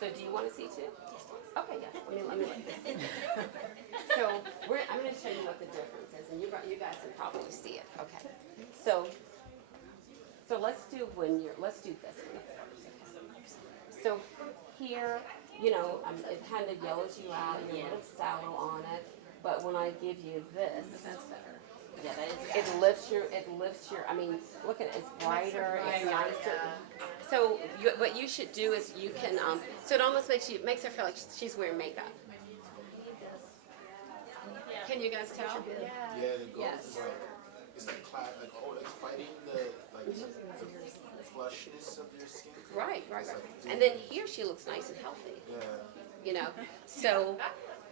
So do you want to see too? Okay, yeah. Let me look this. So I'm going to show you what the difference is, and you guys can probably see it. Okay. So let's do this one first. So here, you know, it kind of yellows you out. You're a little sallow on it, but when I give you this, that's better. Yeah, that is. It lifts your. I mean, look at it. It's brighter. It's nicer. So what you should do is you can. So it almost makes her feel like she's wearing makeup. Can you guys tell? Yeah, the gold is like, it's like it's fighting the flushness of your skin. Right. And then here she looks nice and healthy. Yeah. You know,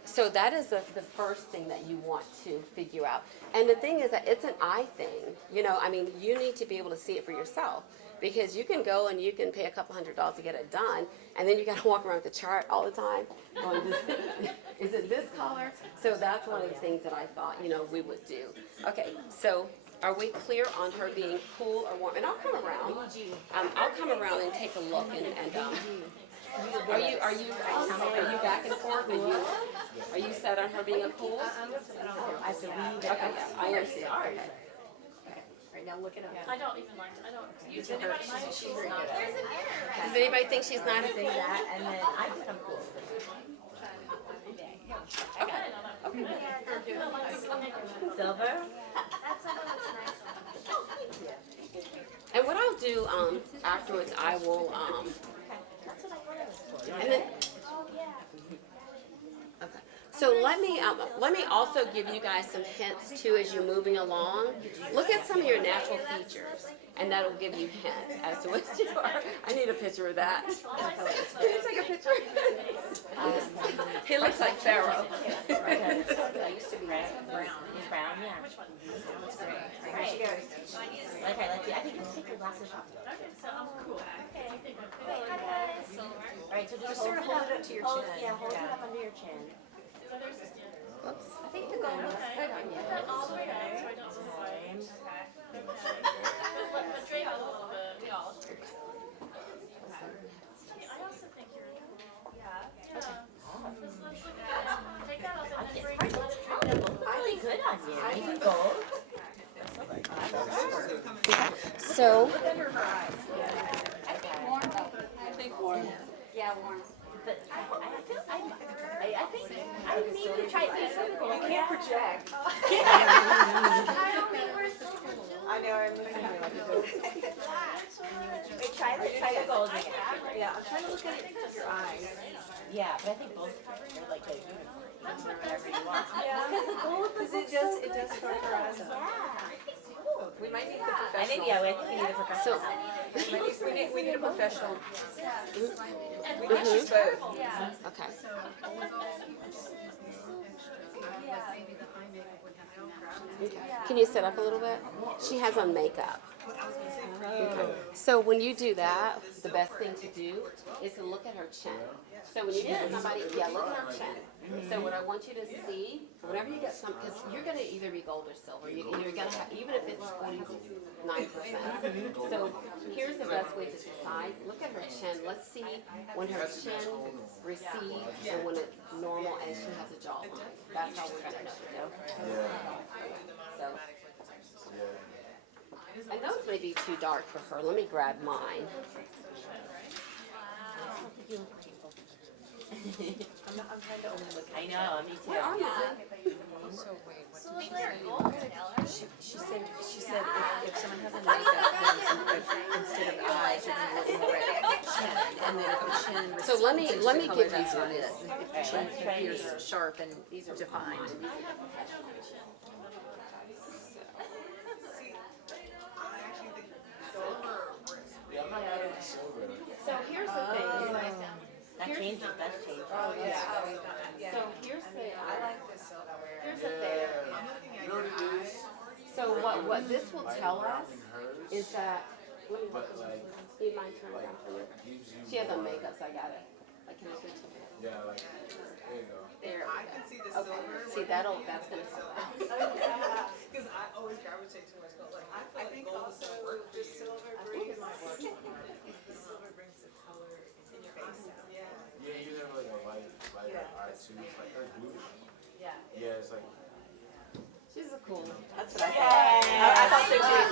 so that is the first thing that you want to figure out. And the thing is that it's an eye thing. You know, I mean, you need to be able to see it for yourself. Because you can go and you can pay a couple $100s to get it done, and then you got to walk around with the chart all the time. Going, is it this color? So that's one of the things that I thought, you know, we would do. Okay, so are we clear on her being cool or warm? And I'll come around. I'll come around and take a look and are you back and forth? Are you set on her being a cool? I believe it. Okay, yeah, I understand. Okay. Right now, look it up. I don't use anybody think she's not. There's an error. Does anybody think she's not a Say that, and then I think I'm cool. Silver? And what I'll do afterwards, I will That's what I thought it was for. and then. Okay. So let me also give you guys some hints too as you're moving along. Look at some of your natural features, and that'll give you hints as to what you are. I need a picture of that. Can you take a picture? He looks like Pharaoh. I used to be brown. He's brown, yeah. That's great. Here she goes. Okay, let's see. I think let's take your glasses off. Okay, so I'm cool. Okay. Alright, so just sort of hold it up to your chin. Yeah, hold it up under your chin. So there's the stand. Oops. I think the gold looks good on you. Put that all the way down so I don't lose light. Okay. But drape it a little bit. Yeah. I also think you're cool. Yeah. Let's look at it. Take that off and then drape it. Let it drape down. Really good on you. I think gold. So Yeah, warm. But I think I need to try these. You can't project. I don't think we're so cool. I know, I'm listening to you like a goat. Wait, try the gold again. Yeah, I'm trying to look at it with your eyes. Yeah, but I think both are like a unicorn. You can do whatever you want. Yeah. Because the gold Because it does start your eyes up. We might need the I professional. think, yeah, I think we need a professional. We need a professional. We can use both. okay. Can you sit up a little bit? She has on makeup. So when you do that, the best thing to do is to look at her chin. So when you get somebody, look at her chin. So what I want you to see, whenever you get some, because you're going to either be gold or silver. You're going to have, even if it's 49%. So here's the best way to decide. Look at her chin. Let's see when her chin recedes and when it's normal and she has a jawline. That's how we're going to know. So. And those may be too dark for her. Let me grab mine. I'm trying to only look. I know, me too. Where are mine? So is there a gold tailor? She said if someone has a makeup, then instead of eyes, you're going to look more at chin. And then if the chin So let me receives give the color, you that's what it this. is. If the chin appears sharp and defined. So here's the thing. That changes, that's changed. So here's the here's the thing. You know what it is? So what this will tell us is that but like Do you mind turning down for me? gives you She has on more- makeup, so I got it. Like, can I switch it? Yeah, like there you go. There. I can see the silver. See, that's gonna help out. Because I always gravitate towards gold. Like, I feel like gold is gonna work for you. The silver brings the color in your face out. Yeah. Yeah, you have like a lighter eye too. It's like or blue. Yeah. Yeah, it's like She's a cool. That's what I thought. I thought so too.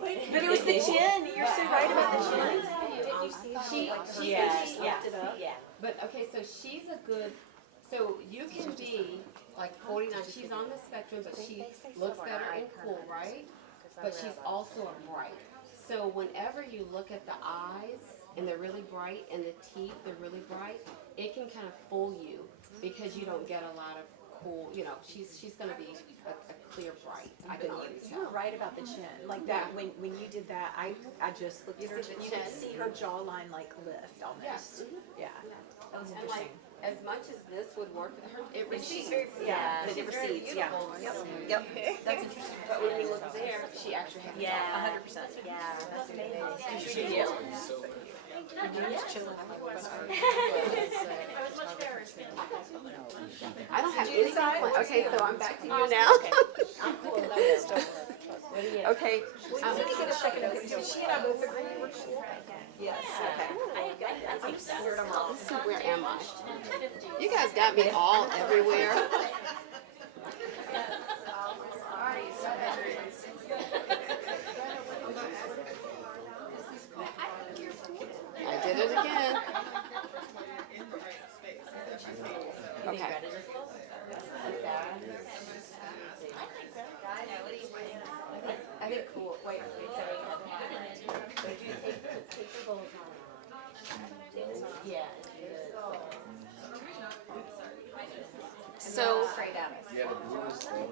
Wait. But it was the chin. You're so right about the chin. She lifted up. Yeah. But okay, so she's a good. So you can be like 49. She's on the spectrum, but she looks better in cool, right? But she's also a bright. So whenever you look at the eyes and they're really bright and the teeth they're really bright, it can kind of fool you because you don't get a lot of cool. You know, she's gonna be a clear bright. I can already You were tell. right about the chin. Like that, when you did that, I just looked at her see chin. the You could chin? see her jawline like lift almost. Yeah. That was And interesting. like as much as this would work, it recedes. Yeah, But it she's very recedes. Yeah. beautiful. Yep. That's interesting. But when you look there, she actually has. Yeah, 100%. Yeah, that's amazing. so. I was much better at skin. I don't have anything planned. Okay, so I'm back to you now. Okay. She and I both agree you were cool. Yes, okay. I'm just scared I'm wrong. So where am I? You guys got me all everywhere. I did it again. In the right space. That's what she's saying. So. Okay. I think cool. Wait, sorry. But you take the gold on. Yeah. So, Yeah, the blue is glowing.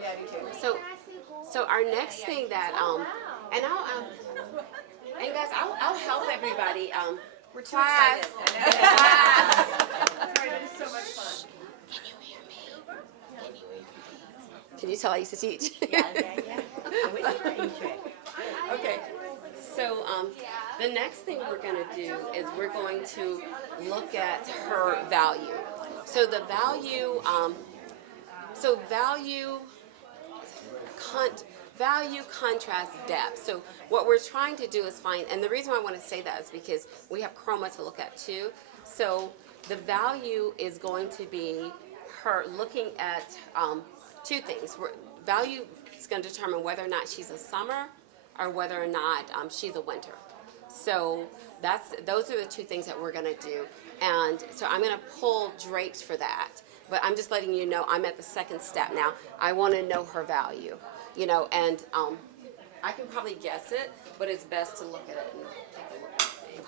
Yeah, I do too. so our next thing that and and guys, I'll help everybody We're too class. excited. It's so much fun. Can you tell I used to teach? Yeah. Whispering trick. Okay, so the next thing we're going to do is we're going to look at her value. So the value, value, contrast, depth. So what we're trying to do is find, and the reason why I want to say that is because we have chroma to look at too. So the value is going to be her looking at two things. Value is going to determine whether or not she's a summer or whether or not she's a winter. So those are the two things that we're going to do. And so I'm going to pull drapes for that. But I'm just letting you know I'm at the second step now. I want to know her value, you know, and I can probably guess it, but it's best to look at it and take a look and see.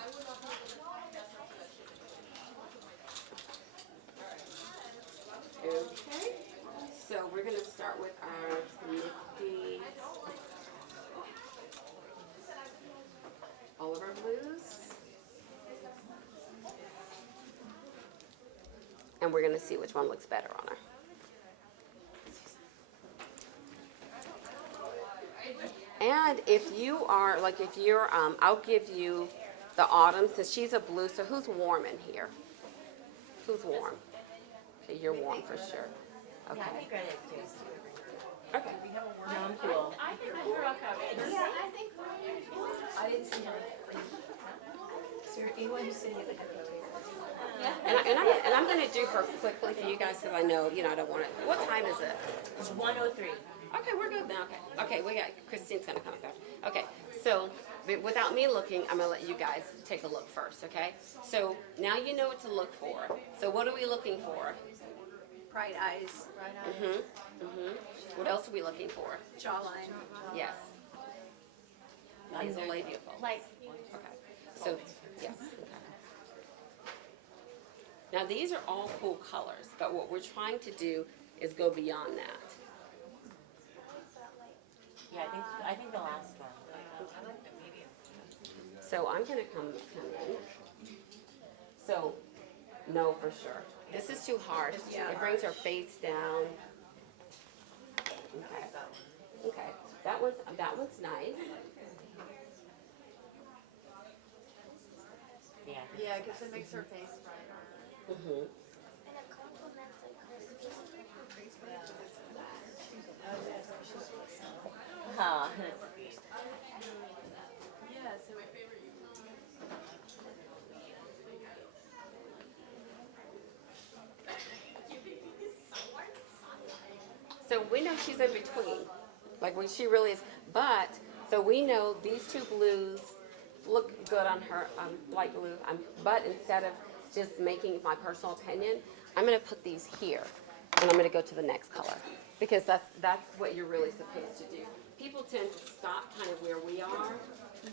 Okay, so we're going to start with our nifty all of our blues. And we're going to see which one looks better on her. And if you are, like if you're, I'll give you the autumn, since she's a blue, so who's warm in here? Who's warm? Okay, you're warm for sure. Okay. I think Greta is too. Okay. No, I'm cool. I think that we're okay. Yeah, I think I didn't see her. Is there anyone who's sitting at the cookie table? And I'm going to do her quickly for you guys because I know, you know, I don't want to. What time is it? It's 1:03. Okay, we're good now. Okay, we got Christine's gonna come back. Okay, so without me looking, I'm gonna let you guys take a look first. Okay, so now you know what to look for. So what are we looking for? Bright eyes, What else are we looking for? jawline. Yes. Nasolabial folds. Like, Okay. So yes. Okay. Now these are all cool colors, but what we're trying to do is go beyond that. yeah, I think the last one. So I'm gonna come in. So, no, for sure. This is too harsh. Yeah. It brings her face down. Okay. Okay. That one's nice. Yeah. Yeah, because it makes her face brighter. Mm-hmm. And it complements like her skin. Oh, Yeah, so So we know she's in between, like when she really is. But so we know these two blues look good on her, light blue. But instead of just making my personal opinion, I'm gonna put these here, and I'm gonna go to the next color because that's what you're really supposed to do. People tend to stop kind of where we are,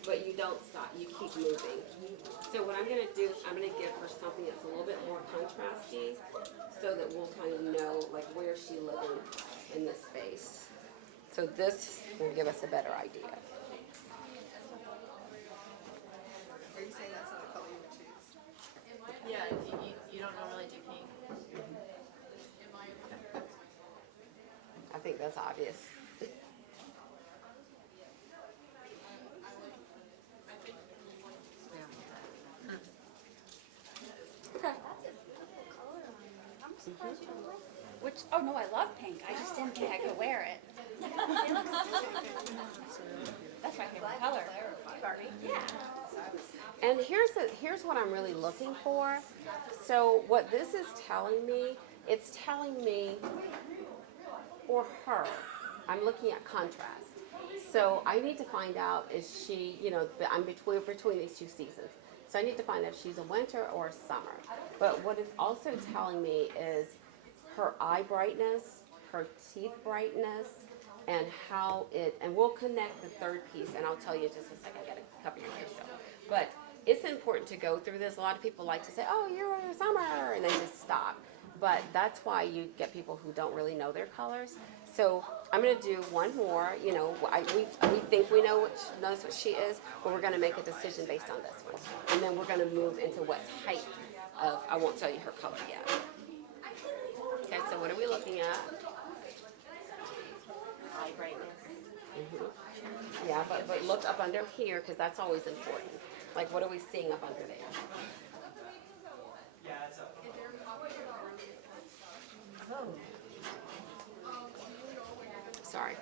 but you don't stop. You keep moving. So what I'm gonna do is I'm gonna give her something that's a little bit more contrasty, so that we'll kind of know like where she's living in this space. So this will give us a better idea. Are you saying that's not the color you would choose? yeah, you don't normally do pink. I think that's obvious. Okay. That's a beautiful color on you. I'm surprised you don't like it. Which, oh no, I love pink. I just didn't think I could wear it. That's my favorite color. Barbie. Yeah. And here's what I'm really looking for. So what this is telling me, it's telling me for her, I'm looking at contrast. So I need to find out is she, I'm between these two seasons. So I need to find out if she's a winter or a summer. But what it's also telling me is her eye brightness, her teeth brightness, and how and we'll connect the third piece, and I'll tell you in just a second. I gotta cover your face show. But it's important to go through this. A lot of people like to say, oh, you're a summer, and they just stop. But that's why you get people who don't really know their colors. So I'm gonna do one more. We think we know knows what she is, but we're gonna make a decision based on this one. And then we're gonna move into what type of, I won't tell you her color yet. Okay, so what are we looking at? Eye brightness. Yeah, but look up under here, because that's always important. Like, what are we seeing up under there? Sorry.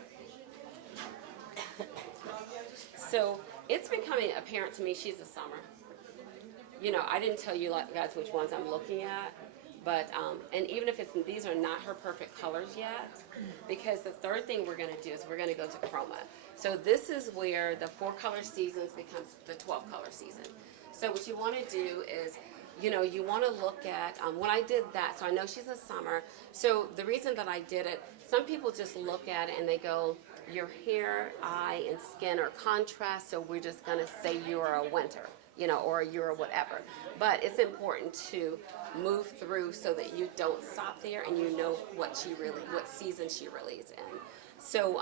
So it's becoming apparent to me she's a summer. I didn't tell you guys which ones I'm looking at, but and even if these are not her perfect colors yet, because the third thing we're going to do is we're going to go to chroma. So this is where the 4 color seasons becomes the 12 color season. So what you want to do is, you want to look at, when I did that, so I know she's a summer. So the reason that I did it, some people just look at it and they go, your hair, eye, and skin are contrast, so we're just going to say you're a winter, or you're a whatever. But it's important to move through so that you don't stop there and you know what season she really is in. So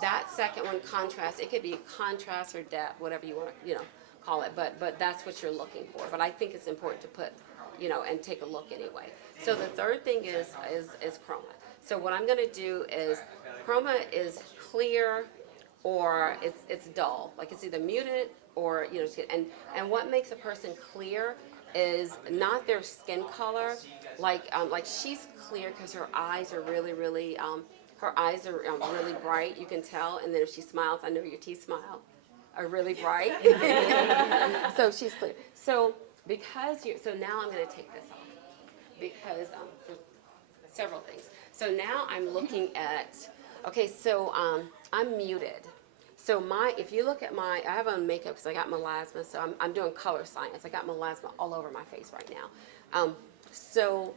that second one, contrast, it could be contrast or depth, whatever you want to, call it, but that's what you're looking for. But I think it's important to put, and take a look anyway. So the third thing is chroma. So what I'm gonna do is, chroma is clear or it's dull. Like it's either muted or, and what makes a person clear is not their skin color. Like she's clear because her eyes are really, really, her eyes are really bright, you can tell, and then if she smiles, I know your teeth smile, are really bright. So she's clear. So so now I'm going to take this off because for several things. So now I'm looking at, okay, so I'm muted. So if you look at I have on makeup because I got melasma, so I'm doing color science. I got melasma all over my face right now. So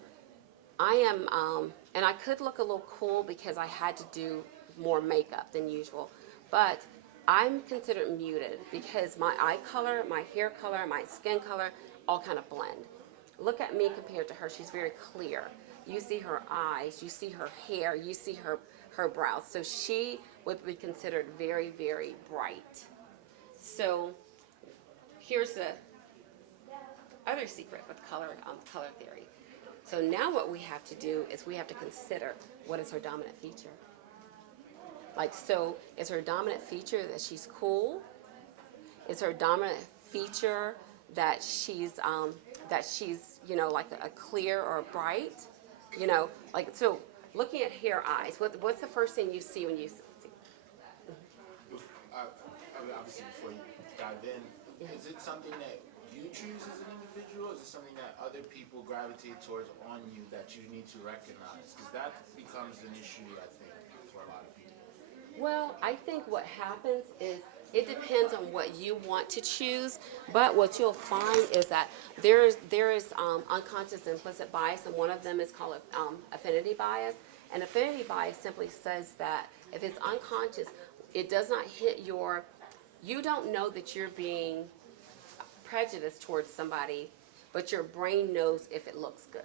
I am, and I could look a little cool because I had to do more makeup than usual, but I'm considered muted because my eye color, my hair color, my skin color, all kind of blend. Look at me compared to her. She's very clear. You see her eyes, you see her hair, you see her brows. So she would be considered very, very bright. So here's the other secret with color theory. So now what we have to do is we have to consider what is her dominant feature. Like, so is her dominant feature that she's cool? Is her dominant feature that she's, you know, like a clear or bright? You know, like, so looking at hair, eyes, what's the first thing you see when you see? I mean, obviously, before you dive in, is it something that you choose as an individual? Or is it something that other people gravitate towards on you that you need to recognize? Because that becomes an issue, I think, for a lot of people. Well, I think what happens is it depends on what you want to choose, but what you'll find is that there is unconscious implicit bias, and one of them is called affinity bias. And affinity bias simply says that if it's unconscious, it does not hit you don't know that you're being prejudiced towards somebody, but your brain knows if it looks good,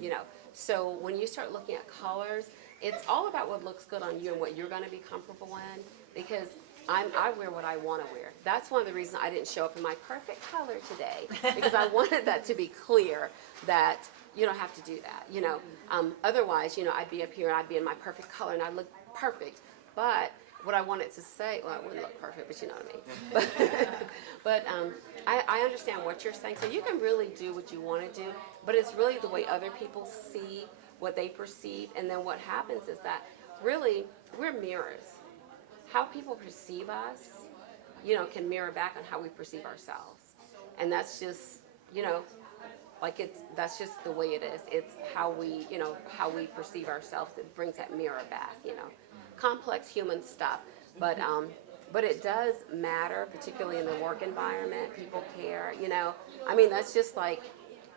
you know. So when you start looking at colors, it's all about what looks good on you and what you're going to be comfortable in, because I wear what I want to wear. That's one of the reasons I didn't show up in my perfect color today, because I wanted that to be clear that you don't have to do that, you know. Otherwise, you know, I'd be up here and I'd be in my perfect color and I'd look perfect. But what I wanted to say, well, it wouldn't look perfect, but you know what I mean. But I understand what you're saying. So you can really do what you want to do, but it's really the way other people see what they perceive. And then what happens is that really we're mirrors. How people perceive us, you know, can mirror back on how we perceive ourselves. And that's just, you know, like that's just the way it is. It's how we, you know, how we perceive ourselves. It brings that mirror back, you know. Complex human stuff, but it does matter, particularly in the work environment. People care, you know. I mean, that's just like,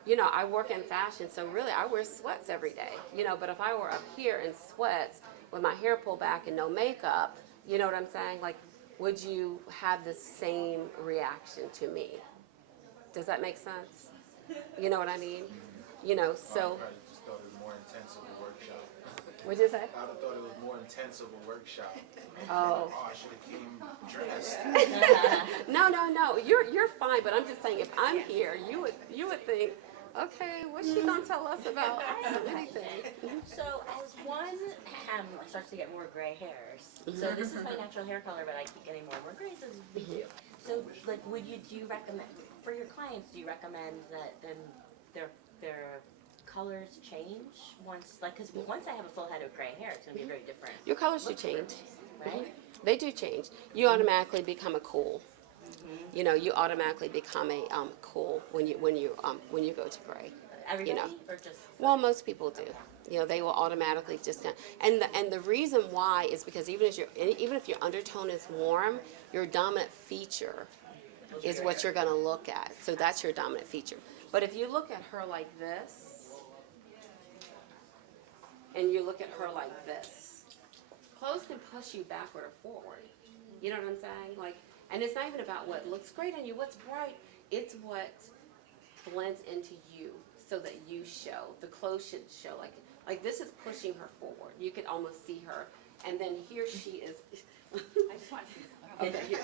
you know, I work in fashion, so really I wear sweats every day, you know. But if I were up here in sweats with my hair pulled back and no makeup, you know what I'm saying? Like, would you have the same reaction to me? Does that make sense? You know what I mean? You know, so. I just thought it was more intense of a workshop. What'd you say? I would have thought it was more intense of a workshop. Oh. I should have came dressed. No. You're fine, but I'm just saying, if I'm here, you would think, okay, what's she gonna tell us about anything? So as one starts to get more gray hairs, so this is my natural hair color, but I keep getting more and more grays as we do. So like, do you recommend for your clients? Do you recommend that then their colors change once, like, because once I have a full head of gray hair, it's gonna be very different. Your colors do change. Right? They do change. You automatically become a cool. You know, you automatically become a cool when you go to gray. Everybody, you know. or just? Well, most people do. You know, they will automatically just and the reason why is because even if your undertone is warm, your dominant feature is what you're going to look at. So that's your dominant feature. But if you look at her like this, and you look at her like this, clothes can push you backward or forward. You know what I'm saying? Like, and it's not even about what looks great on you, what's bright. It's what blends into you so that you show. The clothes should show. Like this is pushing her forward. You can almost see her. And then here she is. I just want to see the color. Okay, here.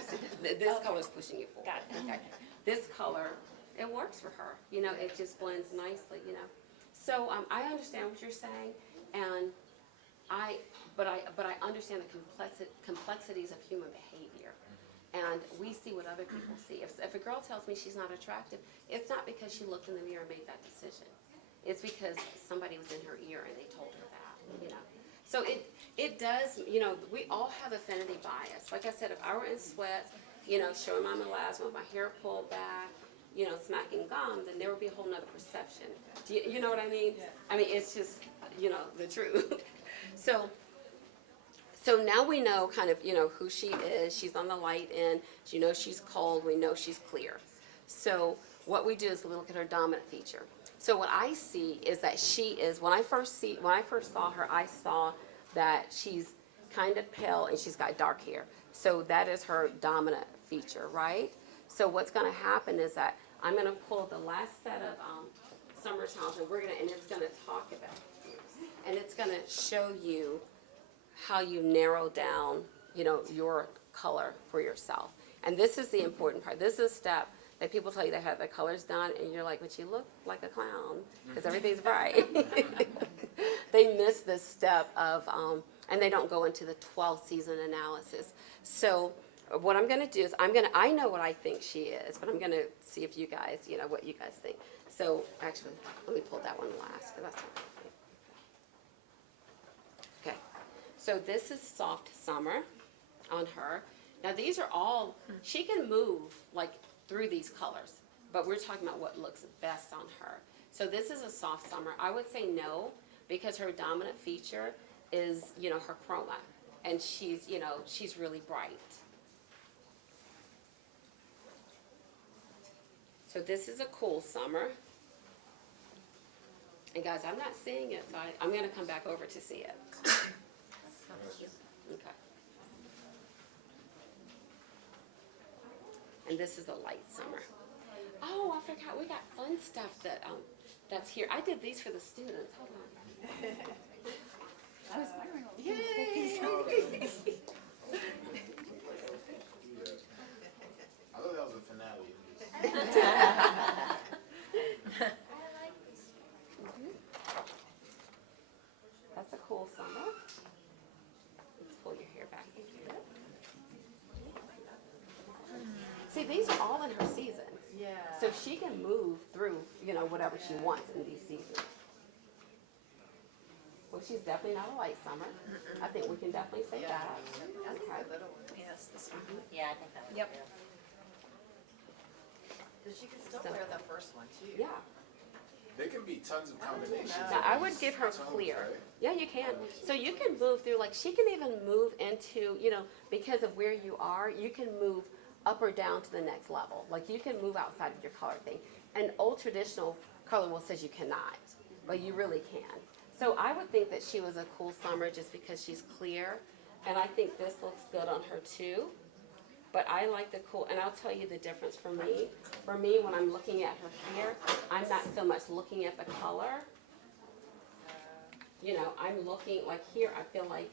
This color is pushing you forward. Got it. Okay. This color, it works for her. You know, it just blends nicely, you know. So I understand what you're saying, and but I understand the complexities of human behavior. And we see what other people see. If a girl tells me she's not attractive, it's not because she looked in the mirror and made that decision. It's because somebody was in her ear and they told her that, you know. So it does, you know, we all have affinity bias. Like I said, if I were in sweats, you know, showing my melasma with my hair pulled back, you know, smacking gum, then there would be a whole nother perception. Do you know what I mean? I mean, it's just, you know, the truth. So now we know kind of, you know, who she is. She's on the light end. You know she's cold. We know she's clear. So what we do is we look at her dominant feature. So what I see is that she is, when I first saw her, I saw that she's kind of pale and she's got dark hair. So that is her dominant feature, right? So what's going to happen is that I'm going to pull the last set of summer towns, and it's going to talk about, and it's going to show you how you narrow down, you know, your color for yourself. And this is the important part. This is a step that people tell you they have their colors done, and you're like, but you look like a clown because everything's bright. They miss this step of and they don't go into the 12 season analysis. So what I'm gonna do is I know what I think she is, but I'm gonna see if you guys, what you guys think. So actually, let me pull that one last, 'cause that's not okay. So this is soft summer on her. Now these are all, she can move like through these colors, but we're talking about what looks best on her. So this is a soft summer. I would say no, because her dominant feature is, her chroma, and she's really bright. So this is a cool summer. And guys, I'm not seeing it, so I'm gonna come back over to see it. Okay. And this is a light summer. Oh, I forgot, we got fun stuff that's here. I did these for the students. Hold on. I was wondering what was Yay! I thought that was the finale. That's a cool summer. Let's pull your hair back into it. See, these are all in her season. Yeah. So she can move through, whatever she wants in these seasons. Well, she's definitely not a light summer. I think we can definitely say that. That's Okay. a little one. Yes, this one. Yeah, I think that would Yep. be good. Cause you can still So- wear the first one too. Yeah. There can be tons of combinations. Now, of I would these give her tones, clear. right? Yeah, you can. So you can move through, like she can even move into, because of where you are, you can move up or down to the next level. Like you can move outside of your color thing. And old traditional color wheel says you cannot, but you really can. So I would think that she was a cool summer just because she's clear. And I think this looks good on her too. But I like the cool, and I'll tell you the difference for me. For me, when I'm looking at her here, I'm not so much looking at the color. I'm looking, like here, I feel like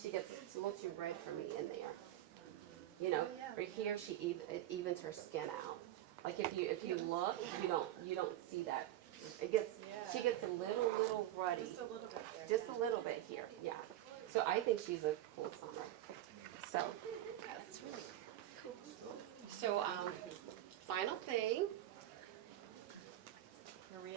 she gets a little too red for me in there. Right here, it evens her skin out. Like if you look, you don't see that. She gets a little ruddy. Just a little bit there. Just a little bit here, yeah. So I think she's a cool summer. So. That's really So, final thing.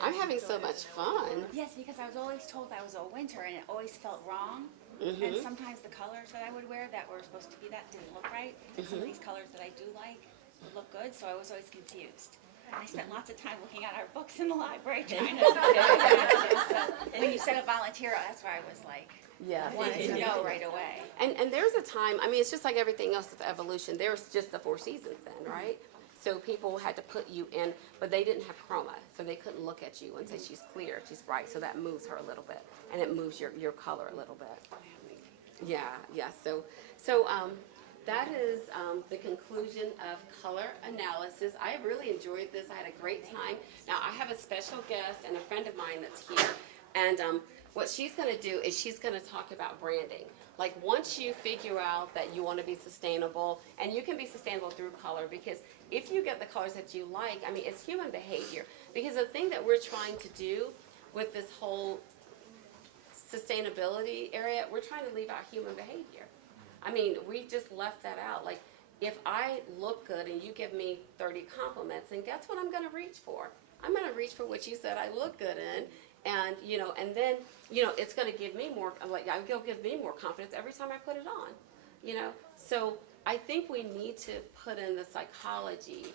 I'm having so much fun. Yes, because I was always told I was a winter and it always felt wrong. Mm-hmm. And sometimes the colors that I would wear that were supposed to be that didn't look right. And some of these colors that I do like would look good, so I was always confused. And I spent lots of time looking at our books in the library trying to so when you said a volunteer, that's where I was like, Yeah. wanted to know right away. And there's a time, it's just like everything else with evolution. There was just the 4 seasons then, right? So people had to put you in, but they didn't have chroma, so they couldn't look at you and say she's clear, she's bright. So that moves her a little bit, and it moves your color a little bit. Yeah. So that is the conclusion of color analysis. I really enjoyed this. I had a great time. Now I have a special guest and a friend of mine that's here, and what she's going to do is she's going to talk about branding. Like once you figure out that you want to be sustainable, and you can be sustainable through color, because if you get the colors that you like, it's human behavior. Because the thing that we're trying to do with this whole sustainability area, we're trying to leave out human behavior. We just left that out. Like, if I look good and you give me 30 compliments, then guess what I'm going to reach for? I'm going to reach for what you said I look good in. And, and then, it's going to give me more, it'll give me more confidence every time I put it on, So I think we need to put in the psychology,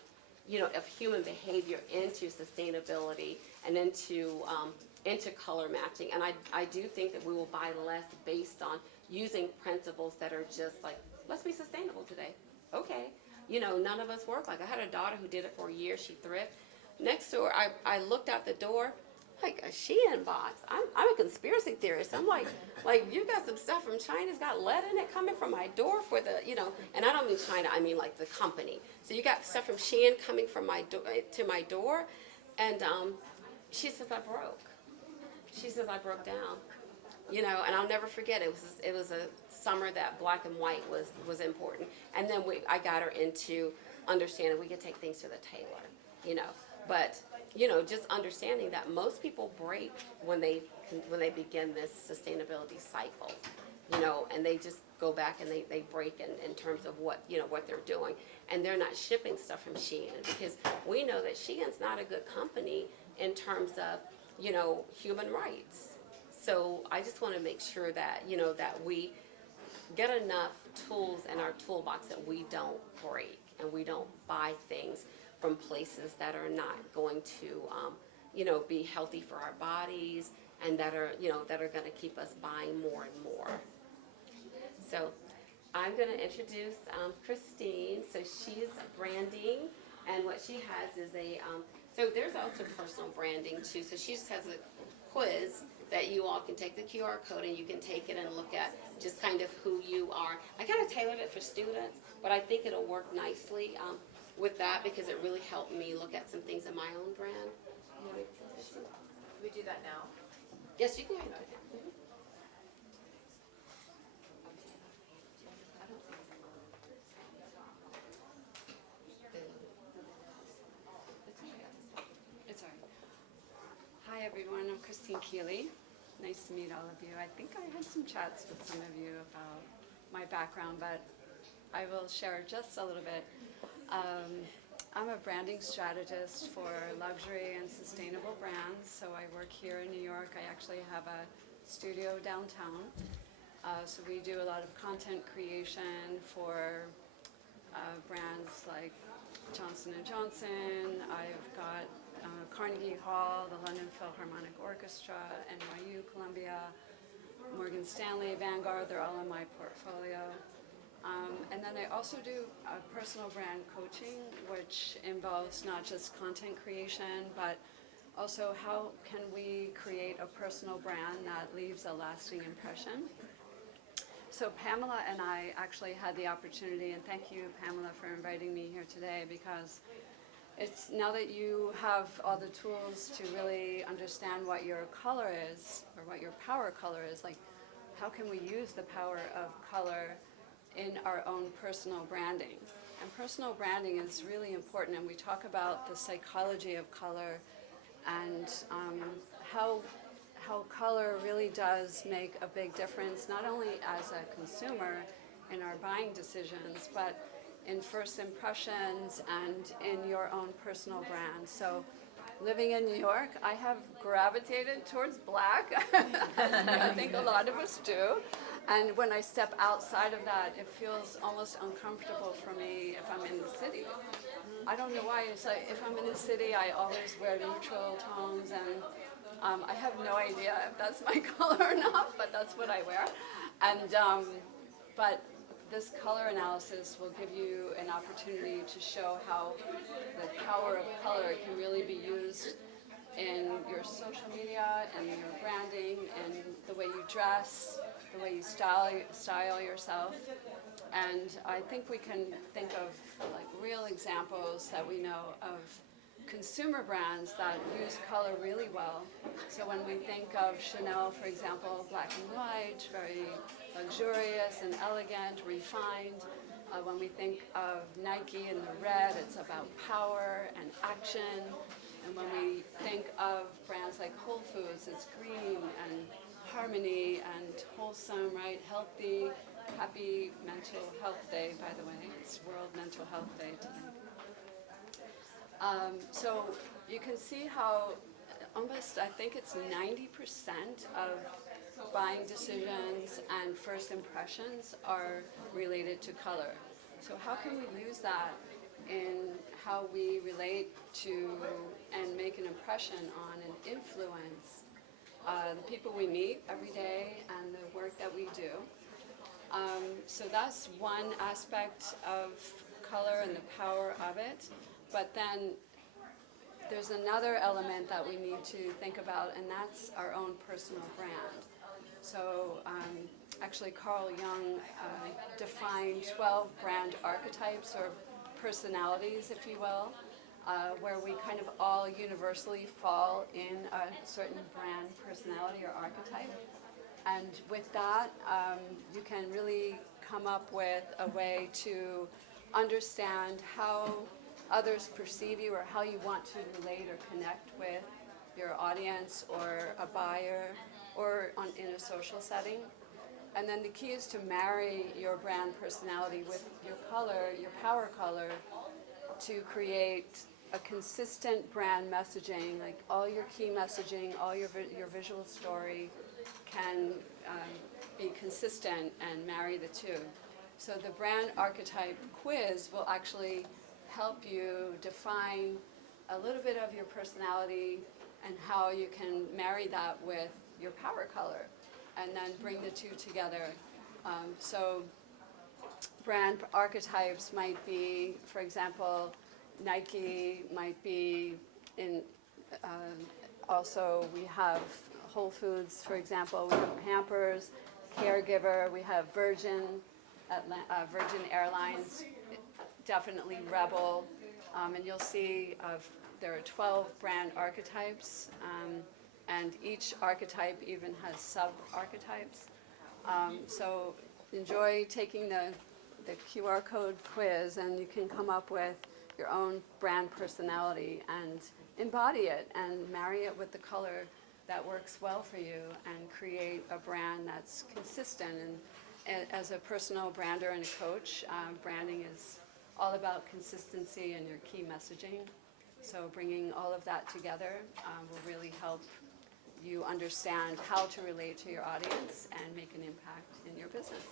of human behavior into sustainability and into color matching. And I do think that we will buy less based on using principles that are just like, let's be sustainable today. Okay. None of us work. Like, I had a daughter who did it for a year. She thrifted. Next door, I looked out the door, like a Shein box. I'm a conspiracy theorist. I'm like you got some stuff from China. It's got lead in it coming from my door for the, and I don't mean China. I mean like the company. So you got stuff from Shein coming from my to my door, and she says I broke. She says I broke down. And I'll never forget. It was a summer that black and white was important, and then I got her into understanding we could take things to the tailor, but. Just understanding that most people break when they begin this sustainability cycle, and they just go back and they break in terms of what, what they're doing. And they're not shipping stuff from Shein because we know that Shein's not a good company in terms of, human rights. So I just want to make sure that, that we get enough tools in our toolbox that we don't break and we don't buy things from places that are not going to, be healthy for our bodies and that are going to keep us buying more and more. So I'm going to introduce Christine. So she's branding, and what she has is so there's also personal branding too. So she just has a quiz that you all can take the QR code and you can take it and look at just kind of who you are. I kind of tailored it for students, but I think it'll work nicely with that because it really helped me look at some things in my own brand. We do that now? Yes, you can go ahead. It's all right. Hi everyone, I'm Christine Keeley. Nice to meet all of you. I think I had some chats with some of you about my background, but I will share just a little bit. I'm a branding strategist for luxury and sustainable brands. So I work here in New York. I actually have a studio downtown. So we do a lot of content creation for brands like Johnson & Johnson. I've got Carnegie Hall, the London Philharmonic Orchestra, NYU, Columbia, Morgan Stanley, Vanguard. They're all in my portfolio. And then I also do personal brand coaching, which involves not just content creation, but also how can we create a personal brand that leaves a lasting impression. So Pamela and I actually had the opportunity, and thank you, Pamela, for inviting me here today, because it's now that you have all the tools to really understand what your color is, or what your power color is, like how can we use the power of color in our own personal branding. And personal branding is really important, and we talk about the psychology of color and how color really does make a big difference, not only as a consumer in our buying decisions, but in first impressions and in your own personal brand. So living in New York, I have gravitated towards black. I think a lot of us do. And when I step outside of that, it feels almost uncomfortable for me if I'm in the city. I don't know why. It's like if I'm in the city, I always wear neutral tones, and I have no idea if that's my color or not, but that's what I wear. And but this color analysis will give you an opportunity to show how the power of color can really be used in your social media and your branding and the way you dress, the way you style yourself. And I think we can think of like real examples that we know of consumer brands that use color really well. So when we think of Chanel, for example, black and white, very luxurious and elegant, refined. When we think of Nike and the red, it's about power and action. And when we think of brands like Whole Foods, it's green and harmony and wholesome, right? Healthy. Happy Mental Health Day, by the way. It's World Mental Health Day today. So you can see how almost, I think it's 90% of buying decisions and first impressions are related to color. So how can we use that in how we relate to and make an impression on and influence the people we meet every day and the work that we do? So that's one aspect of color and the power of it. But then there's another element that we need to think about, and that's our own personal brand. So actually Carl Jung defined 12 brand archetypes or personalities, if you will, where we kind of all universally fall in a certain brand personality or archetype. And with that, you can really come up with a way to understand how others perceive you or how you want to relate or connect with your audience or a buyer or in a social setting. And then the key is to marry your brand personality with your color, your power color, to create a consistent brand messaging, like all your key messaging, all your visual story can be consistent and marry the two. So the brand archetype quiz will actually help you define a little bit of your personality and how you can marry that with your power color and then bring the two together. So brand archetypes might be, for example, Nike might be in, also we have Whole Foods, for example, we have Pampers, Caregiver, we have Virgin Airlines, definitely Rebel, and you'll see there are 12 brand archetypes, and each archetype even has sub-archetypes. So enjoy taking the QR code quiz, and you can come up with your own brand personality and embody it and marry it with the color that works well for you and create a brand that's consistent. And as a personal brander and a coach, branding is all about consistency and your key messaging. So bringing all of that together will really help you understand how to relate to your audience and make an impact in your business.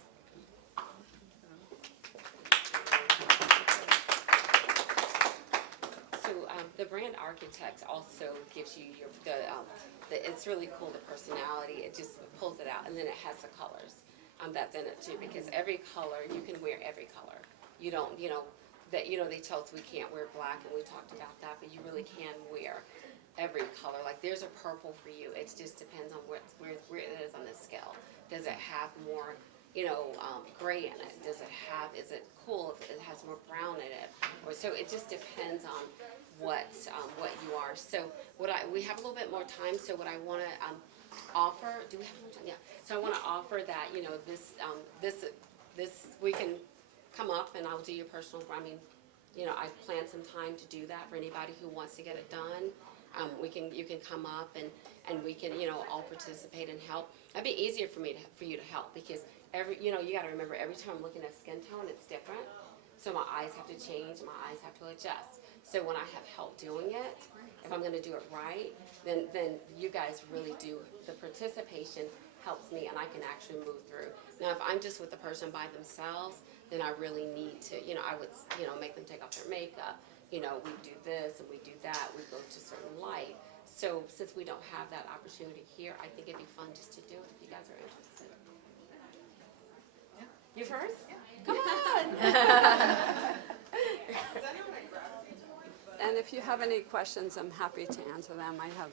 So the brand architect also gives you it's really cool, the personality. It just pulls it out, and then it has the colors that's in it too. Because every color, you can wear every color. You don't, they tell us we can't wear black, and we talked about that, but you really can wear every color. Like there's a purple for you. It just depends on where it is on the scale. Does it have more, gray in it? Is it cool if it has more brown in it? Or so it just depends on what you are. So we have a little bit more time. So what I want to offer, do we have more time? Yeah. So I want to offer that this we can come up and I'll do your personal. I plan some time to do that for anybody who wants to get it done. You can come up and we can all participate and help. It'd be easier for you to help because you got to remember every time I'm looking at skin tone, it's different. So my eyes have to change, my eyes have to adjust. So when I have help doing it, if I'm going to do it right, then you guys really do. The participation helps me, and I can actually move through. Now, if I'm just with the person by themselves, then I really need to, I would, make them take off their makeup. We do this and we do that. We go to certain light. So since we don't have that opportunity here, I think it'd be fun just to do it if you guys are interested. Yeah. You first? Yeah. Come on. And if you have any questions, I'm happy to answer them. I have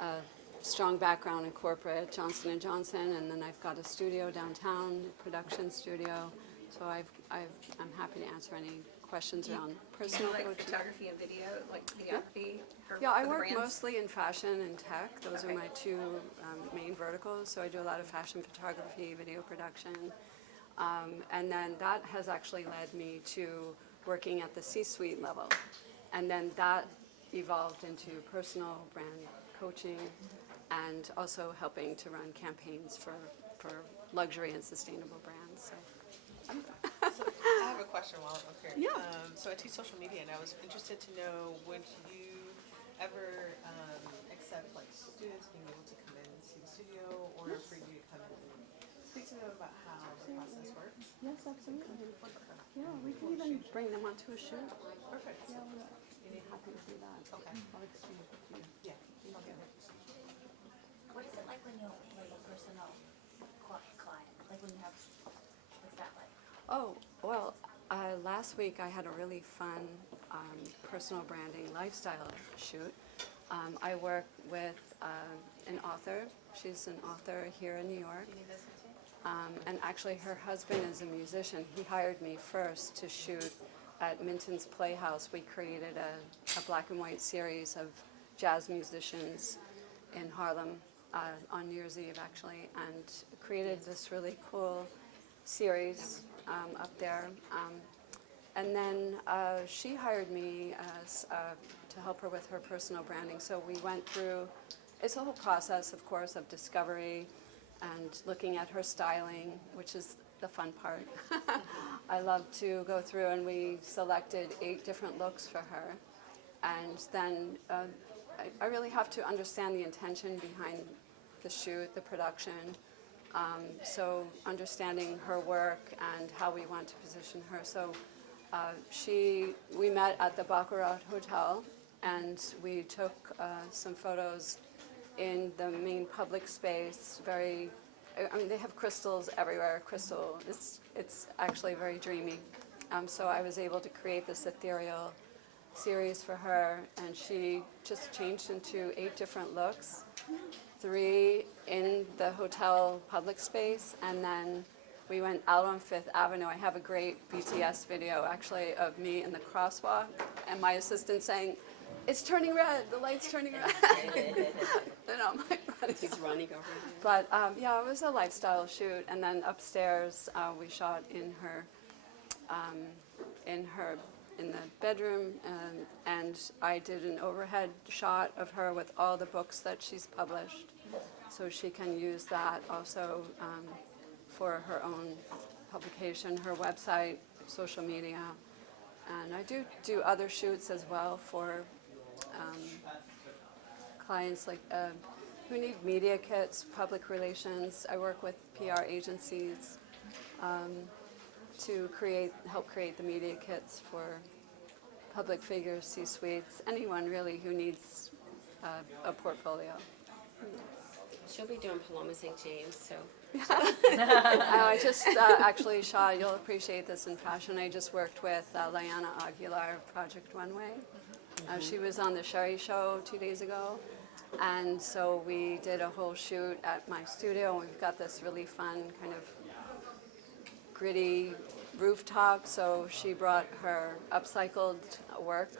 a strong background in corporate, Johnson & Johnson, and then I've got a studio downtown, production studio. So I'm happy to answer any questions around personal coaching. Photography and video, like videography? Yeah, I work mostly in fashion and tech. Those are my two main verticals. So I do a lot of fashion photography, video production. And then that has actually led me to working at the C-suite level. And then that evolved into personal brand coaching and also helping to run campaigns for luxury and sustainable brands. So I have a question while I'm up here. Yeah. So I teach social media, and I was interested to know, would you ever accept like students being able to come in and see the studio, or for you to come in and speak to them about how the process works? Yes, absolutely. Yeah, we can even bring them onto a shoot. Perfect. Yeah, we'd be happy to do that. Okay. I'll exchange with you. Yeah. Okay. What is it like when you have a personal client? Like when you have, what's that like? Oh, well, last week I had a really fun personal branding lifestyle shoot. I work with an author. She's an author here in New York. And actually her husband is a musician. He hired me first to shoot at Minton's Playhouse. We created a black and white series of jazz musicians in Harlem on New Year's Eve, actually, and created this really cool series up there. And then she hired me to help her with her personal branding. So we went through, it's a whole process, of course, of discovery, and looking at her styling, which is the fun part. I love to go through, and we selected 8 different looks for her. And then I really have to understand the intention behind the shoot, the production. So understanding her work and how we want to position her. So we met at the Baccarat Hotel, and we took some photos in the main public space. I mean, they have crystals everywhere. It's actually very dreamy. So I was able to create this ethereal series for her, and she just changed into 8 different looks, 3 in the hotel public space, and then we went out on Fifth Avenue. I have a great BTS video actually of me in the crosswalk and my assistant saying, "It's turning red, the light's turning red." And I'm like running. He's running over here. But yeah, it was a lifestyle shoot, and then upstairs we shot in the bedroom, and I did an overhead shot of her with all the books that she's published, so she can use that also for her own publication, her website, social media, and I do other shoots as well for clients like who need media kits, public relations. I work with PR agencies to help create the media kits for public figures, C-suites, anyone really who needs a portfolio. She'll be doing Paloma St. James, so. I just actually shot, you'll appreciate this in fashion, I just worked with Liana Aguilar of Project One Way. She was on the Sherry Show 2 days ago, and so we did a whole shoot at my studio, and we've got this really fun kind of gritty rooftop, so she brought her upcycled work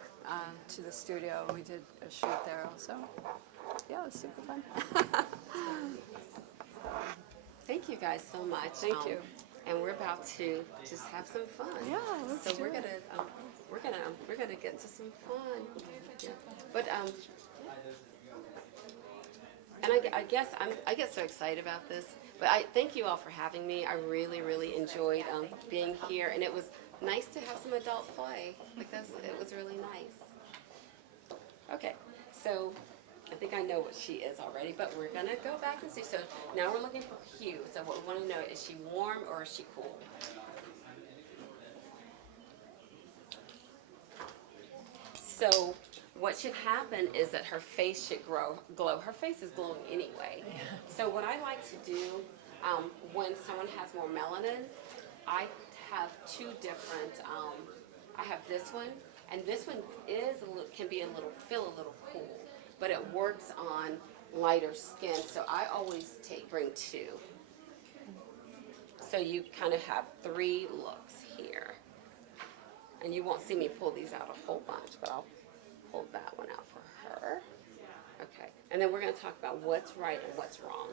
to the studio. We did a shoot there also. Yeah, it was super fun. Thank you guys so much. Thank you. And we're about to just have some fun. Yeah, let's so do we're it. gonna get to some fun. Yeah. But and I get so excited about this. But I thank you all for having me. I really enjoyed being here, and it was nice to have some adult play. It was really nice. Okay, so I think I know what she is already, but we're gonna go back and see. So now we're looking for hue. So what we want to know, is she warm or is she cool? So what should happen is that her face should glow. Her face is glowing anyway. So what I like to do when someone has more melanin, I have 2 different. I have this one, and this one can feel a little cool, but it works on lighter skin. So I always bring 2. So you kind of have 3 looks here. And you won't see me pull these out a whole bunch, but I'll pull that one out for her. Okay, and then we're going to talk about what's right and what's wrong.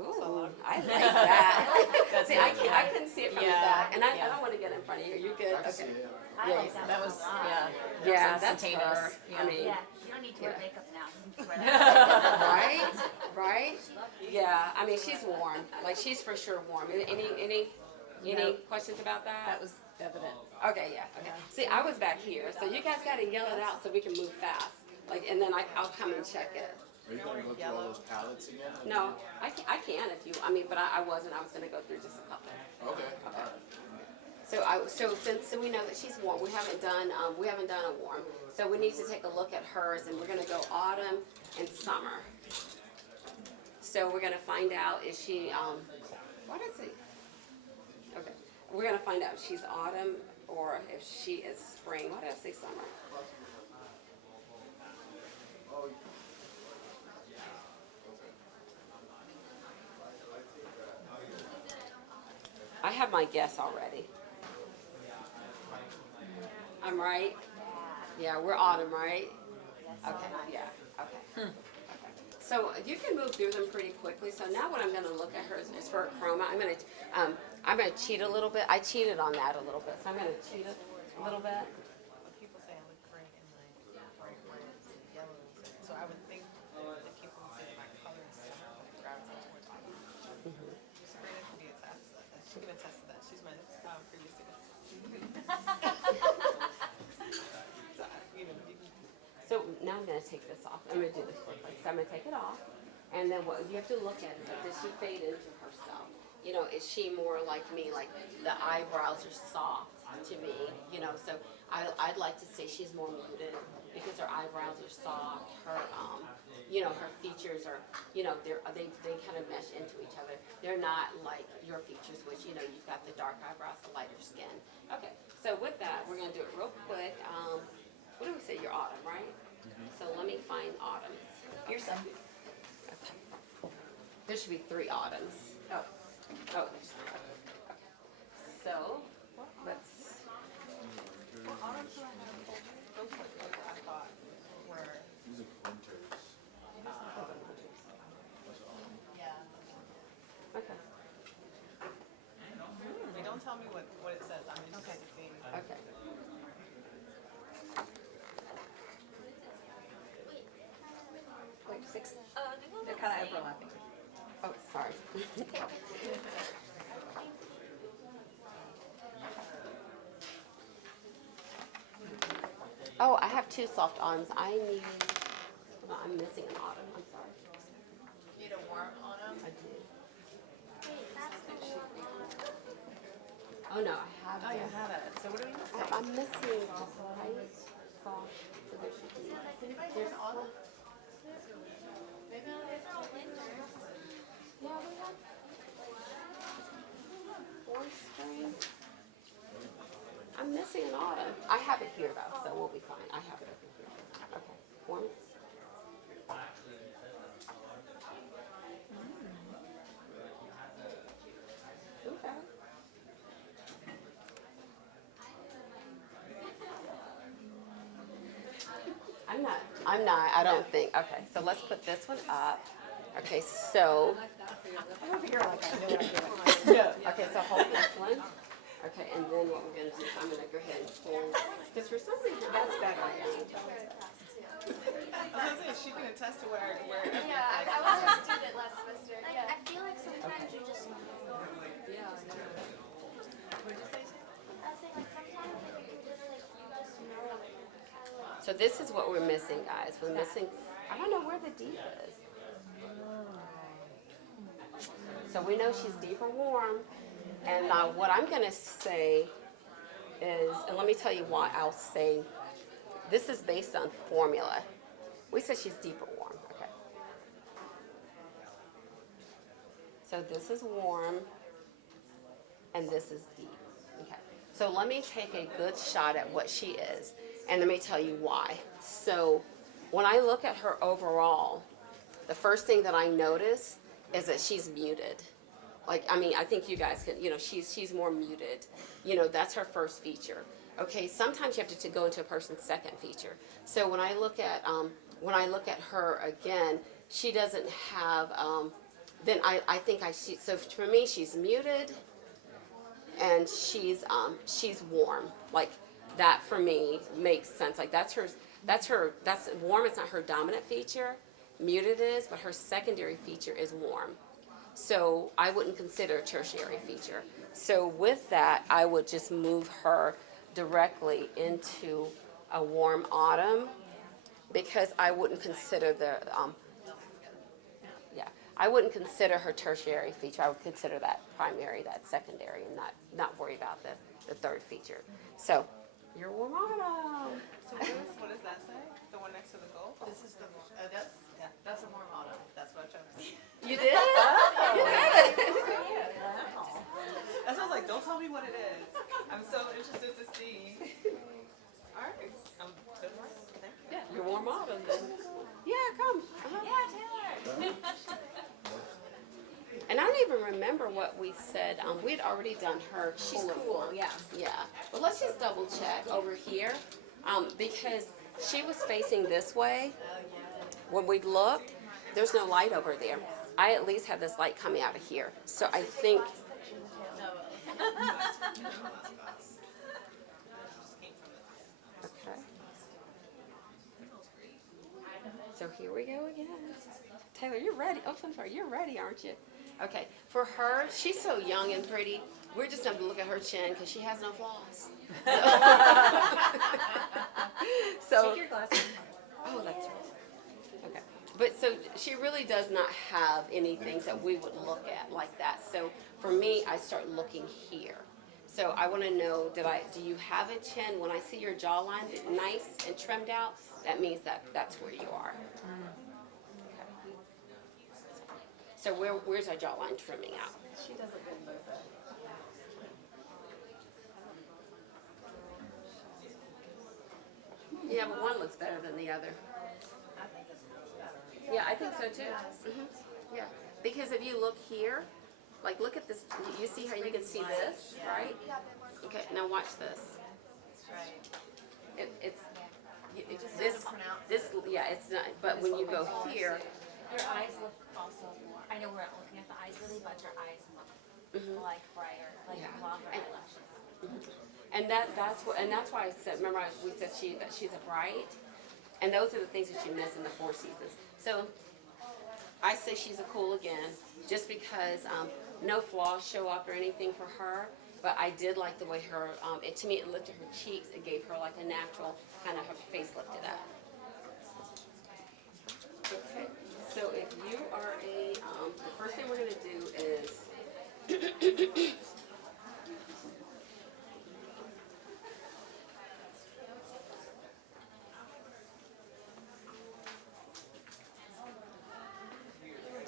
Ooh, I like that. See, I couldn't see it from the back, and I don't want to get in front of you. You're good. Okay. I like that. That was, Yeah, that's her. I mean, Yeah, you don't need to wear makeup now. You can just wear that. right? Yeah, I mean, she's warm. Like, she's for sure warm. Any questions about that? That was evident. Okay, yeah, okay. See, I was back here, so you guys got to yell it out so we can move fast. Like, and then I'll come and check it. Are you going to go through all those palettes again? No, I can if you. I mean, but I wasn't. I was going to go through just a couple. Okay. So since we know that she's warm, we haven't done a warm. So we need to take a look at hers, and we're going to go autumn and summer. So we're going to find out if she. What is it? Okay, we're going to find out if she's autumn or if she is spring. Why did I say summer? I have my guess already. I'm right? Yeah, we're autumn, right? Okay, yeah, okay. So you can move through them pretty quickly. So now what I'm going to look at her is for a chroma. I'm going to cheat a little bit. I cheated on that a little bit, so I'm going to cheat a little bit. People say I look great in like bright reds and yellows, so I would think now I'm gonna take this off. I'm gonna do this quickly. So I'm gonna take it off. And then what you have to look at is like, does she fade into herself? You know, is she more like me, like the eyebrows are soft to me, you know, so I'd like to say she's more muted because her eyebrows are soft, her, you know, her features are, you know, they kind of mesh into each other. They're not like your features, which, you know, you've got the dark eyebrows, the lighter skin. Okay, so with that, we're gonna do it real quick. What do we say, your autumn, right? So let me find autumns. Here's some. Okay. There should be 3 autumns. Oh. Oh, there's 3. Okay. So, let's, Autumn, so I have those are the ones I thought were, These are winters. yeah. okay, They don't tell me what it says. I'm interested to see. okay. Wait, 6. They're kind of overlapping. Oh, sorry. Oh, I have 2 soft autumns. I need, well, I'm missing an autumn, I'm sorry. Need a warm autumn? I do. Oh, no, I have Oh, you that. have it. So what do we miss? I'm missing a white soft, so there should be, there's autumn. Yeah, we have warm spring. I'm missing an autumn. I have it here though, so we'll be fine. I have it over here. Okay, warm. Okay. I'm not, I don't think. Okay, so let's put this one up. Okay, so, You're like, I know what I'm doing. okay, so hold this one. Okay, and then what we're gonna do is I'm gonna go ahead and pull, because for some reason, That's better. I was gonna say she can attest to where Yeah, I was a student last semester. Yeah. I feel like sometimes you just know. Yeah, I was saying like sometimes like you just know. so this is what we're missing, guys. We're missing, I don't know where the deep is. So we know she's deep or warm. And what I'm gonna say is, and let me tell you why I'll say, this is based on formula. We said she's deep or warm, okay. So this is warm, and this is deep, okay. So let me take a good shot at what she is, and let me tell you why. So when I look at her overall, the first thing that I notice is that she's muted. Like, I mean, I think you guys can, you know, she's more muted. You know, that's her first feature. Okay, sometimes you have to go into a person's second feature. So when I look at her again, she doesn't have, then I think so for me, she's muted and she's warm. Like, that for me makes sense. Like, that's warm is not her dominant feature. Muted is, but her secondary feature is warm. So I wouldn't consider a tertiary feature. So with that, I would just move her directly into a warm autumn because I wouldn't consider I wouldn't consider her tertiary feature. I would consider that primary, that secondary, and not worry about the third feature. So your warm autumn. So what does that say? The one next to the gold? This is the, that's a warm autumn. That's what I chose. You did? That's why I was like, don't tell me what it is. I'm so interested to see. All right. Good one. Thank you. Yeah, your warm autumn then. Yeah, come. Yeah, Taylor. And I don't even remember what we said. We'd already done her. She's cooler cool, one. yeah. Yeah. But let's just double check over here. Because she was facing this way. When we looked, there's no light over there. I at least have this light coming out of here. So I think. Okay. So here we go again. Taylor, you're ready. Oh, I'm sorry. You're ready, aren't you? Okay. For her, she's so young and pretty. We're just going to look at her chin because she has no flaws. So Take your glasses. Oh, that's right. Okay. But so she really does not have any things that we would look at like that. So for me, I start looking here. So I want to know, do you have a chin? When I see your jawline nice and trimmed out, that means that's where you are. So where's our jawline trimming out? She doesn't really use it. Yeah, but one looks better than the other. Yeah, I think so too. Yeah, because if you look here, like look at this, you see how you can see this, right? Okay, now watch this. It's this, yeah, it's not, but when you go here, Your eyes look also more, I know we're not looking at the eyes really, but your eyes look like brighter, like Yeah. longer eyelashes. and that's why I said, remember we said that she's a bright, and those are the things that you miss in the Four Seasons. So I say she's a cool again, just because no flaws show up or anything for her. But I did like the way to me it lifted her cheeks. It gave her like a natural kind of her face lifted up. Okay, so if you are the first thing we're gonna do is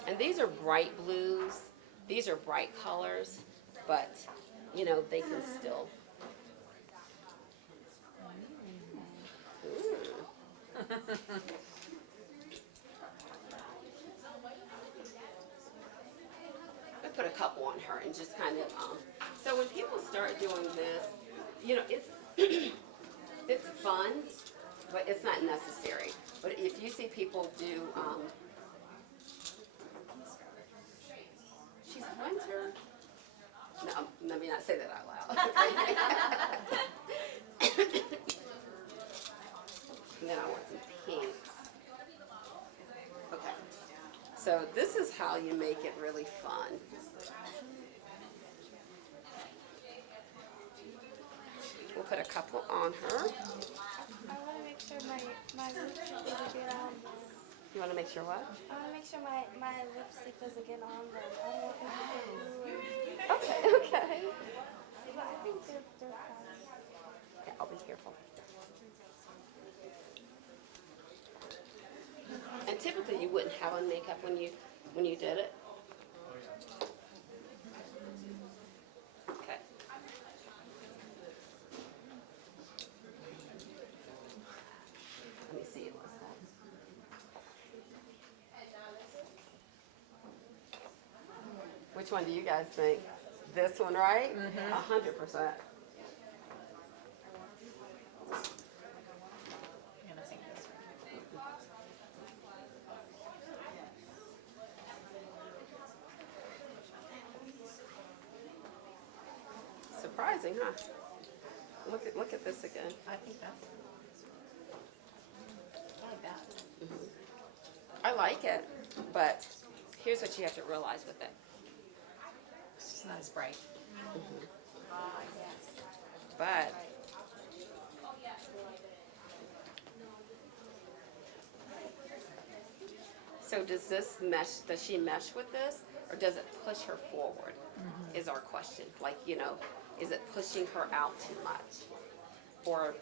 and these are bright blues. These are bright colors, but they can still. I put a couple on her and just kind of. So when people start doing this, it's it's fun, but it's not necessary. But if you see people do, she's a winter. No, let me not say that out loud. And then I want some pinks. Okay. So this is how you make it really fun. We'll put a couple on her. I want to make sure my lipstick doesn't get on them. You want to make sure what? I want to make sure my lipstick doesn't get on them. I don't want them to get ruined. Okay, okay. But I think they're fine. Okay, I'll be careful. And typically you wouldn't have on makeup when you did it. Okay. Let me see it. What's that? Which one do you guys think? This one, right? 100%. And I think this one. Surprising, huh? Look at this again. I think that's. I like that. I like it, but here's what you have to realize with it. It's just not as bright. Yes. But so does she mesh with this, or does it push her forward? Is our question. Like, is it pushing her out too much? Or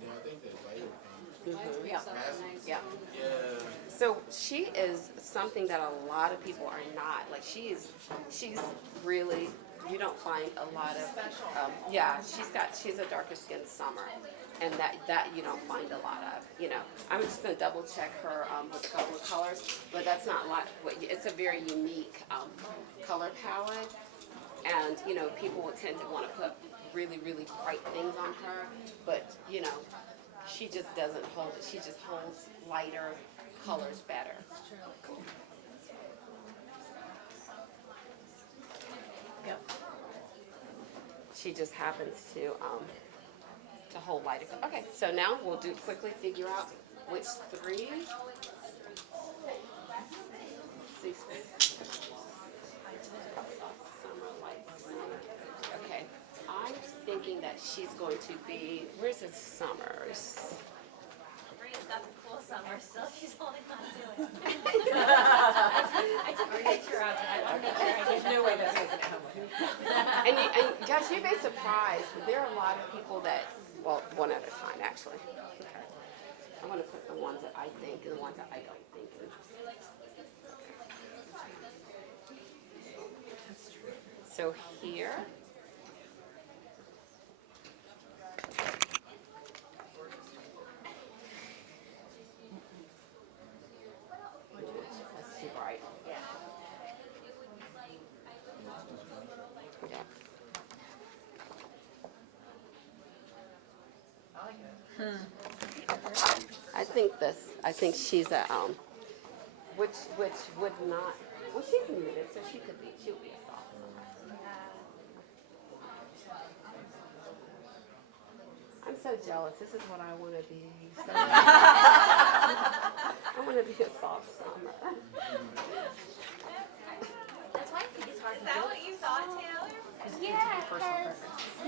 Yeah, I think that lighter pink. yeah. Nice. Yeah. Yeah. So she is something that a lot of people are not. Like she's really, you don't find a lot of, she's a darker skinned Summer. And that you don't find a lot of, I'm just gonna double check her with a couple of colors, but that's not a lot, it's a very unique color palette. And, people will tend to wanna put really, really bright things on her, but, she just doesn't hold it. She just holds lighter colors better. Yep. She just happens to hold lighter. Okay, so now we'll quickly figure out which three. Okay, I she's going to be, where's his Summers? Maria's got the cool summer still. She's holding on to it. I took a picture of it. I want to make sure I get No way that's taking it home with me. And guys, you'd be surprised. There are a lot of people that, well, one at a time actually. Okay. I want to put the ones that I think and the ones that I don't think. So here. That's too bright. Yeah. I think she's a which would not. Well, she's muted, so she'll be a soft summer. I'm so jealous. This is what I want to be. So I want to be a soft summer. That's why I think it's hard to do. Is that what you thought, Taylor? Yeah, because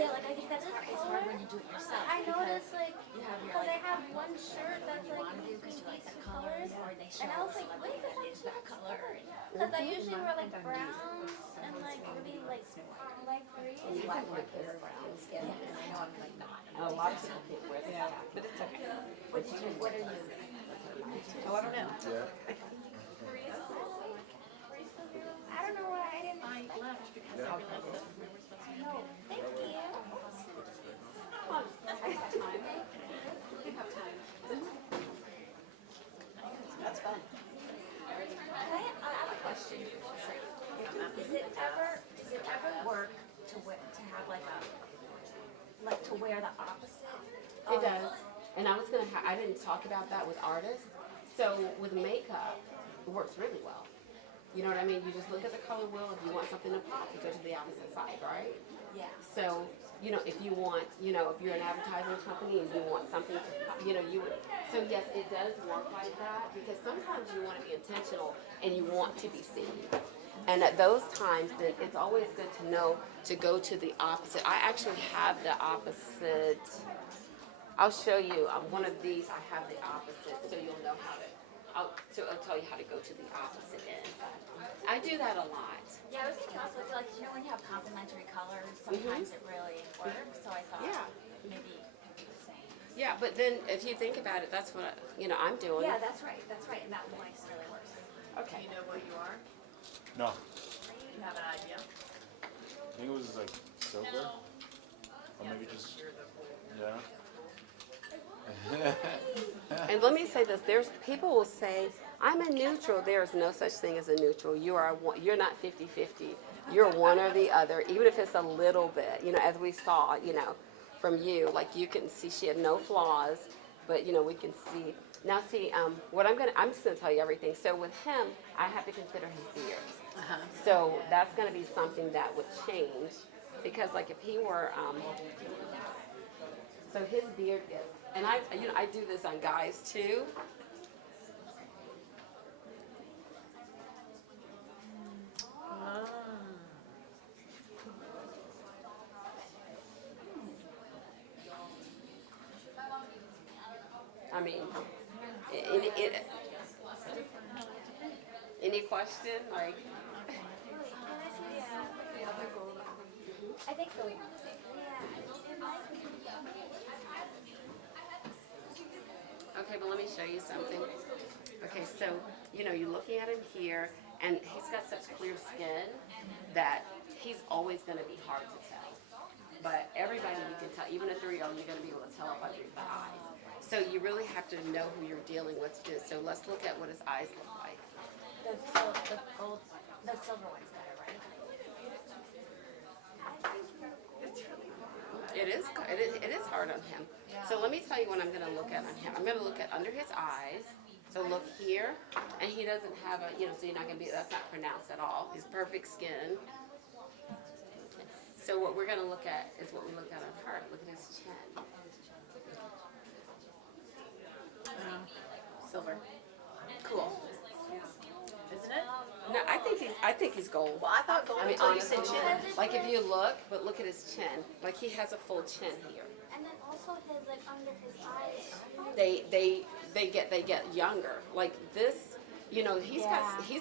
like I think that's hard. It's hard when you do it yourself. I noticed like You have your because I like have one shirt that's you like want to do because you like the colors, or they show and I was like, celebrity wait, that is that color. because I usually wear like browns and like really like light greens. You can wear this brown skin. And a lot of people can't wear this. Yeah, but it's okay. What are you? Oh, I don't know. I don't know why I didn't. I left because I realized that we were supposed to No, thank you. I have time. You have time. That's fun. I have a question. Does it ever work to have like to wear the opposite? It does. And I didn't talk about that with artists. So with makeup, it works really well. You know what I mean? You just look at the color wheel. If you want something to pop, you go to the opposite side, right? Yeah. So, if you want, if you're an advertising company and you want something to pop, you would. So yes, it does work like that because sometimes you want to be intentional and you want to be seen. And at those times, then it's always good to know to go to the opposite. I actually have the opposite. I'll show you. One of these, I have the opposite, so you'll know how to. I'll tell you how to go to the opposite end. I do that a lot. Yeah, I was thinking also like when you have complementary colors, sometimes it really works. So I thought maybe it could be the same. Yeah, but then if you think about it, that's what I'm doing. Yeah, that's right. That's right, and that voice really works. Okay. Do you know what you are? No. You have an idea? I think it was like silver. Or maybe just, yeah. And let me say this: people will say, "I'm a neutral." There is no such thing as a neutral. You're not 50-50. You're one or the other, even if it's a little bit. As we saw, from you, like you can see she had no flaws, but we can see. Now see, I'm just gonna tell you everything. So with him, I have to consider his beard. So that's gonna be something that would change, because like if he were, so his beard is. And I do this on guys too. I mean, any question? Like, I think so. okay, but let me show you something. Okay, so, you're looking at him here, and he's got such clear skin that he's always going to be hard to tell. But everybody you can tell, even a 3-year-old, you're going to be able to tell up under the eyes. So you really have to know who you're dealing with too. So let's look at what his eyes look like. The silver one's better, right? It is hard on him. So let me tell you what I'm going to look at on him. I'm going to look at under his eyes. So look here, and he doesn't have a, so you're not going to be, that's not pronounced at all. He's perfect skin. So what we're going to look at is what we look at on her. Look at his chin. Silver. Cool. Isn't it? No, I think think he's gold. Well, I thought gold I mean, until you said honestly, chin. like if you look, but look at his chin. Like he has a full chin here. And then also his like under his eyes. They get younger. Like this, you know, he's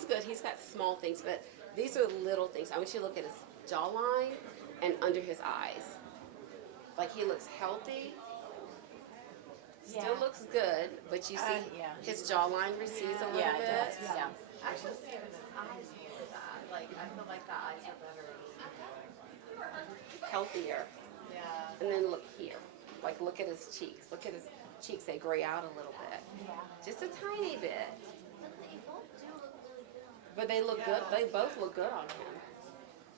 good. He's got small things, but these are little things. I want you to look at his jawline and under his eyes. Like he looks healthy. Still looks good, but you see his jawline recedes a little Yeah, it bit. does. Yeah. Actually, seeing his eyes more that. Like, I feel like the eyes are better. Healthier. Yeah. And then look here. Like look at his cheeks. Look at his cheeks. They gray out a little bit. Just a tiny bit. But they both do look really good on him. But they look good. They both look good on him.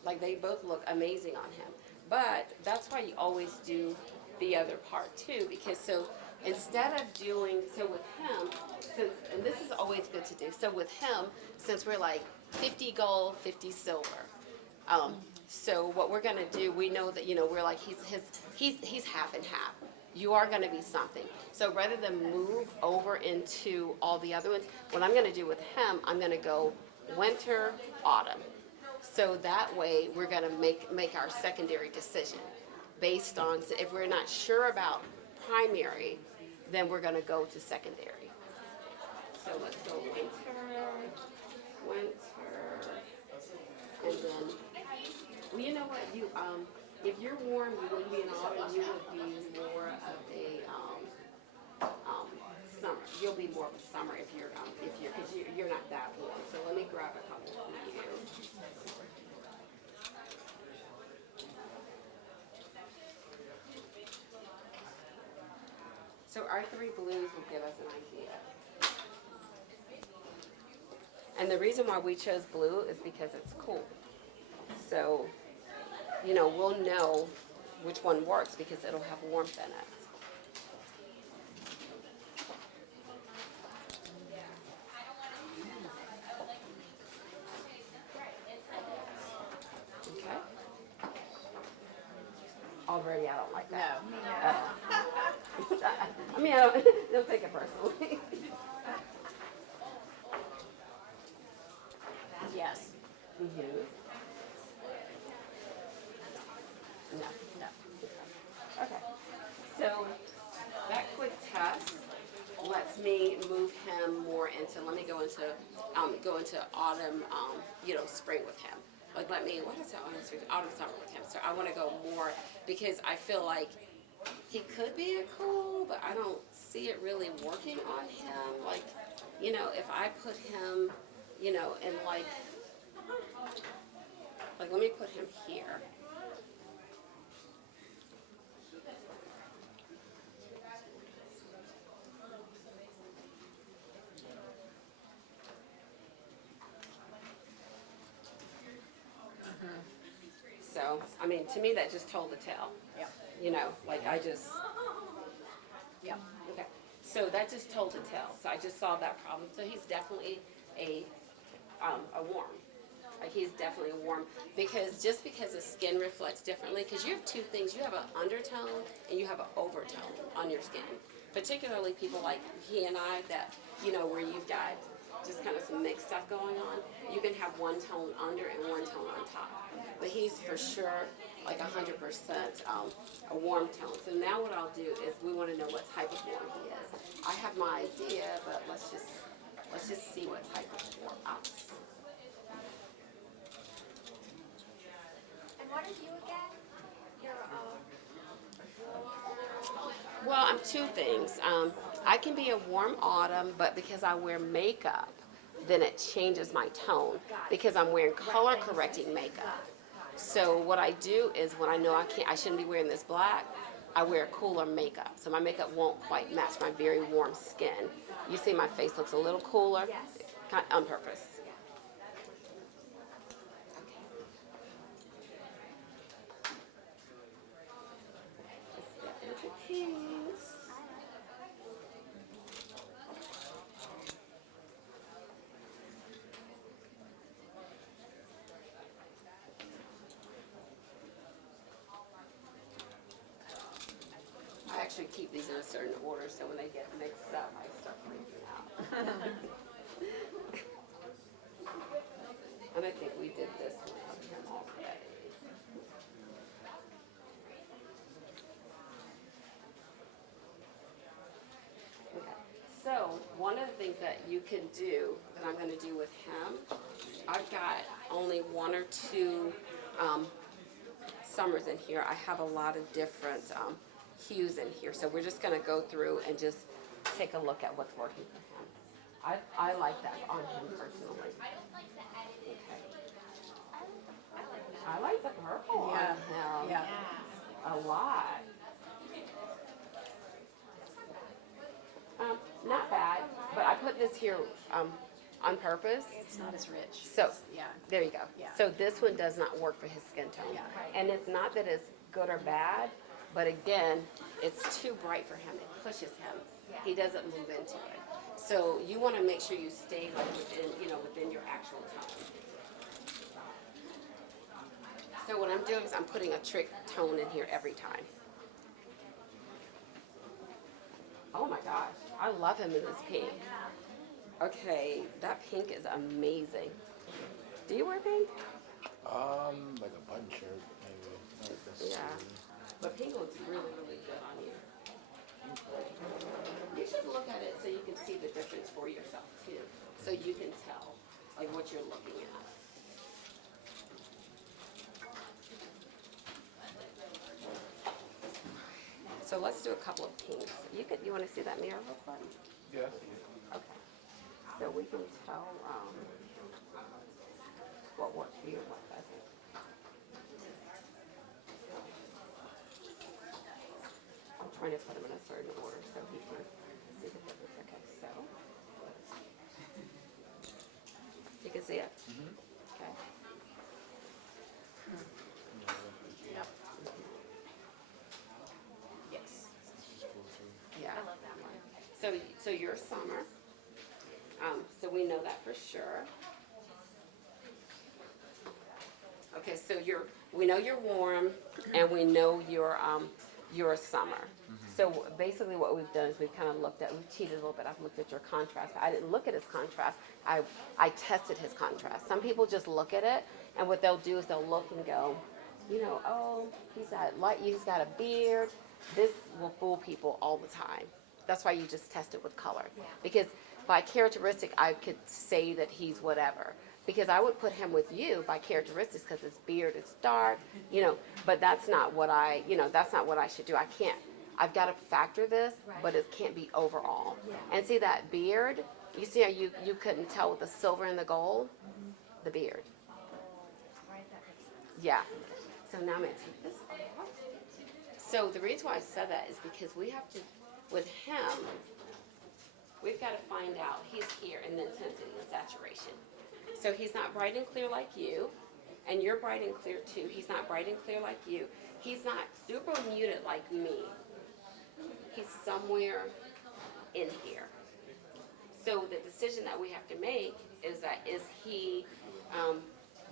Like they both look amazing on him. But that's why you always do the other part too, because so instead of doing so with him, since and this is always good to do. So with him, since we're like 50 gold, 50 silver. So what we're gonna do, we know that we're like he's half and half. You are gonna be something. So rather than move over into all the other ones, what I'm gonna do with him, I'm gonna go winter, autumn. So that way we're gonna make our secondary decision based on, so if we're not sure about primary, then we're gonna go to secondary. So let's go winter, and then, well, you know what, if you're warm, you wouldn't be in autumn, you would be more of a, summer. You'll be more of a summer if you're, because you're not that warm. So let me grab a couple for you. So our three blues will give us an idea. And the reason why we chose blue is because it's cool. So, we'll know which one works because it'll have warmth in it. Okay. Already, I don't like that. No. I mean, don't take it personally. Yes. Mm-hmm. No. No. Okay. So that quick test lets me move him more into. Let me go into autumn. Spring with him. Like what is that? Autumn, summer with him. So I want to go more because I feel like he could be a cool, but I don't see it really working on him. Like, if I put him, in like let me put him here. So, I mean, to me, that just told the tale. Yeah. I just. Yeah. Okay. So that just told the tale. So I just solved that problem. So he's definitely a warm. Like he's definitely warm because his skin reflects differently. Because you have two things. You have an undertone and you have an overtone on your skin. Particularly people like he and I that, where you've got just kind of some mixed stuff going on. You can have one tone under and one tone on top. But he's for sure like 100% a warm tone. So now what I'll do is we want to know what type of warm he is. I have my idea, but let's just see what type of warm. And what are you again? You're Well, I'm two things. I can be a warm autumn, but because I wear makeup, then it changes my tone because I'm wearing color correcting makeup. So what I do is when I know I shouldn't be wearing this black, I wear cooler makeup. So my makeup won't quite match my very warm skin. You see my face looks a little cooler? Yes. On purpose. I actually keep these in a certain order, so when they get mixed up, I start freaking out. And I think we did this one of him already. Okay. So one of the things that you can do that I'm going to do with him, I've got only one or two summers in here. I have a lot of different hues in here, so we're just going to go through and just take a look at what's working for him. I like that on him personally. Okay. I like the purple on him. Yeah. A lot. Not bad, but I put this here on purpose. It's not as rich. So, Yeah. there you go. Yeah. So this one does not work for his skin tone. Yeah. And it's not that it's good or bad, but again, it's too bright for him. It pushes him. He doesn't move into it. So you want to make sure you stay like within your actual tone. So what I'm doing is I'm putting a trick tone in here every time. Oh my gosh, I love him in this pink. Okay, that pink is amazing. Do you wear pink? Like a button shirt, maybe. Not necessarily. Yeah, but pink looks really, really good on you. You should look at it so you can see the difference for yourself too. So you can tell like what you're looking at. So let's do a couple of pinks. You want to see that mirror real quick? Yeah. Okay. So we can tell what works for you and what doesn't. I'm trying to put them in a certain order so he can see the difference. Okay, so you can see it? Okay. Yep. Yes. Yeah. So you're summer. So we know that for sure. Okay, so we know you're warm, and we know you're summer. So basically, what we've done is we've kind of we've cheated a little bit. I've looked at your contrast. I didn't look at his contrast. I tested his contrast. Some people just look at it, and what they'll do is they'll look and go, oh, he's got a beard. This will fool people all the time. That's why you just test it with color. Because by characteristic, I could say that he's whatever. Because I would put him with you by characteristics because his beard is dark, but that's not what I should do. I can't. I've got to factor this, but it can't be overall. And see that beard? You see how you couldn't tell with the silver and the gold? The beard. Yeah. So now I'm going to take this off. So the reason why I said that is because we have to, with him, we've got to find out he's here in the intensity and saturation. So he's not bright and clear like you, and you're bright and clear too. He's not bright and clear like you. He's not super muted like me. He's somewhere in here. So the decision that we have to make is he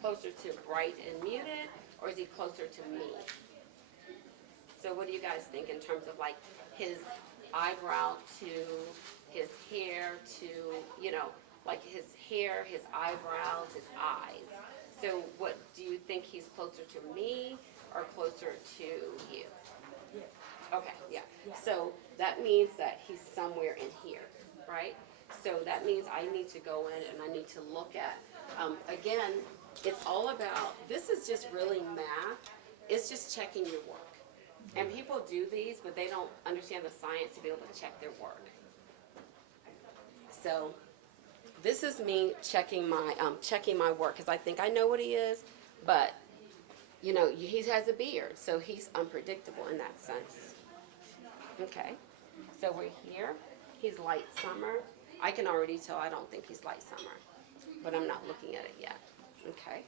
closer to bright and muted, or is he closer to me? So what do you guys think in terms of like his eyebrow to his hair to, like his hair, his eyebrows, his eyes? So what do you think, he's closer to me or closer to you? Okay, yeah. So that means that he's somewhere in here, right? So that means I need to go in and I need to look at, again, it's all about, this is just really math. It's just checking your work. And people do these, but they don't understand the science to be able to check their work. So this is me checking my work, because I think I know what he is, but he has a beard, so he's unpredictable in that sense. Okay, so we're here. He's light summer. I can already tell I don't think he's light summer, but I'm not looking at it yet. Okay.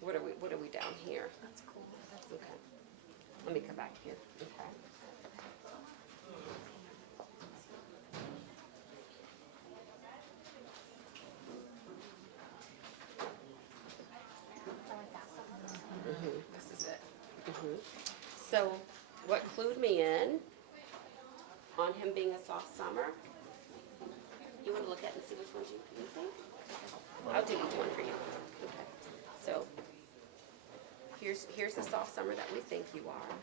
What are we down here? That's cool. Okay. Let me come back here. Okay. This is it. So what clued me in on him being a soft summer, you want to look at and see which ones you think? Okay. here's the soft summer that we think you are.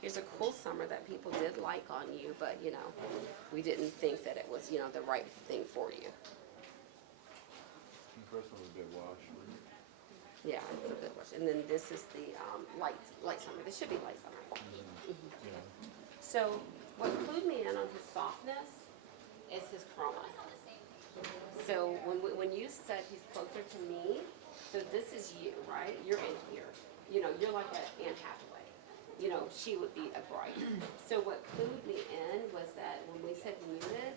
Here's a cool summer that people did like on you, but you know, we didn't think that it was, you know, the right thing for you. The first one was a good wash. Yeah, it's a good wash. And then this is the light summer. This should be light summer. Yeah. So what clued me in on his softness is his chroma. So when you said he's closer to me, so this is you, right? You're in here. You know, you're like an Anne Hathaway. You know, she would be a bright. So what clued me in was that when we said muted,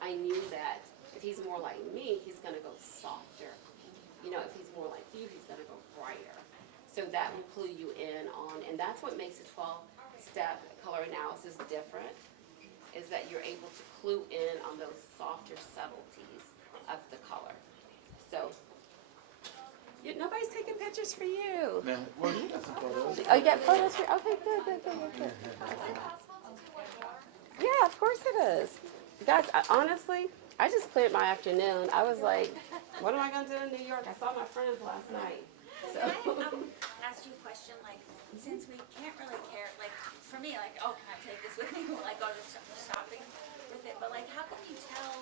I knew that if he's more like me, he's gonna go softer. You know, if he's more like you, he's gonna go brighter. So that will clue you in on, and that's what makes a 12-step color analysis different, is that you're able to clue in on those softer subtleties of the color. So, nobody's taking pictures for you. Nah, well, you got some photos. Oh, you got photos for, okay, good. Is it possible to do one more? Yeah, of course it is. Guys, honestly, I just cleared my afternoon. I was like, what am I gonna do in New York? I saw my friends last night. So. Can I ask you a question? Like, since we can't really care, like, for me, like, oh, can I take this with me when I go to shopping with it? But, like, how can you tell,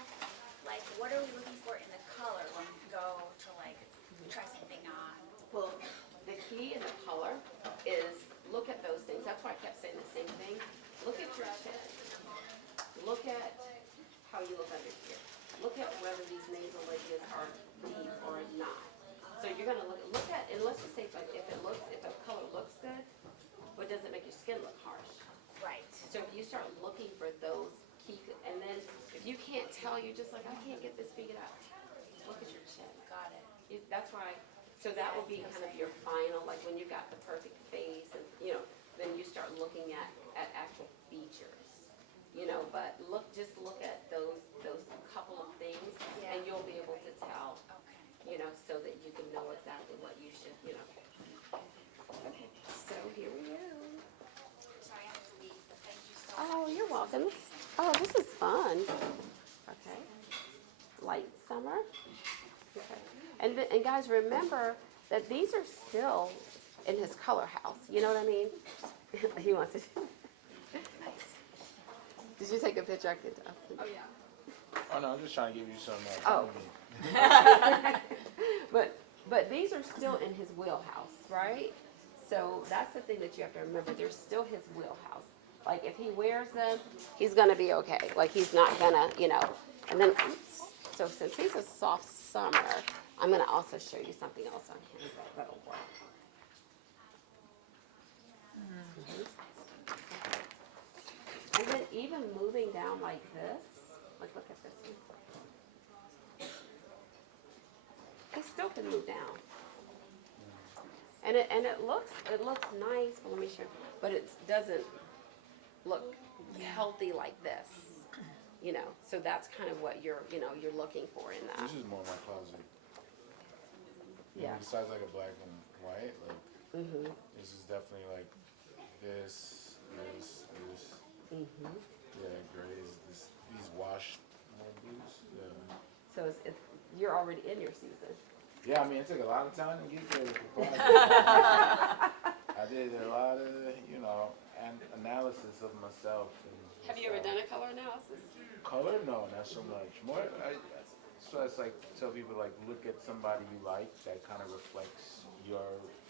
like, what are we looking for in the color when we go to, like, try something on? Well, the key in the color is look at those things. That's why I kept saying the same thing. Look at your chin. Look at how you look under here. Look at whether these nasal ridges are deep or not. So you're gonna look at, and let's just say like if a color looks good, but does it make your skin look harsh? Right. So if you start looking for those key, and then if you can't tell, you're just like, I can't get this figured out. Look at your chin. Got it. That's why, so that will be kind of your final, like when you got the perfect face and, you know, then you start looking at actual features, you know, but just look at those couple of things and you'll be able to tell, you know, so that you can know exactly what you should, you know. Okay, so here we go. Sorry, I have to leave, but thank you so much. Oh, you're welcome. Oh, this is fun. Okay. Light summer. Okay. And guys, remember that these are still in his color house. You know what I mean? He wants to. Nice. Did you take a picture? I could. Oh, yeah. Oh no, I'm just trying to give you some. Oh. But these are still in his wheelhouse, right? So that's the thing that you have to remember. They're still his wheelhouse. Like if he wears them, he's gonna be okay. Like he's not gonna, you know. And then, so since he's a soft summer, I'm gonna also show you something else on him that'll work. And then even moving down like this, like look at this one. It still can move down. And it looks nice, but let me show you. But it doesn't look healthy like this. You know, so that's kind of what you're looking for in that. This is more my closet. Yeah. Besides like a black and white, like this is definitely like this. Yeah, grays. These washed more blues. Yeah. So you're already in your season. Yeah, I mean it took a lot of time to get there with the closet. I did a lot of, you know, analysis of myself. And Have you ever done a color analysis? Color? No, not so much. More, so it's like tell people like look at somebody you like that kind of reflects your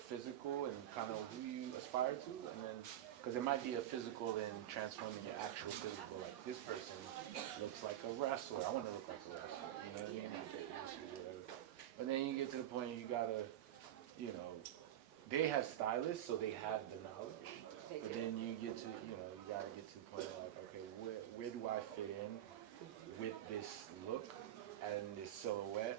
physical and kind of who you aspire to, and then because it might be a physical then transforming your actual physical. Like this person looks like a wrestler. I want to look like a wrestler. You know what I mean? Whatever. But then you get to the point you gotta, you know, they have stylists, so they have the knowledge. But then you get to, you know, you gotta get to the point of like, okay, where do I fit in with this look and this silhouette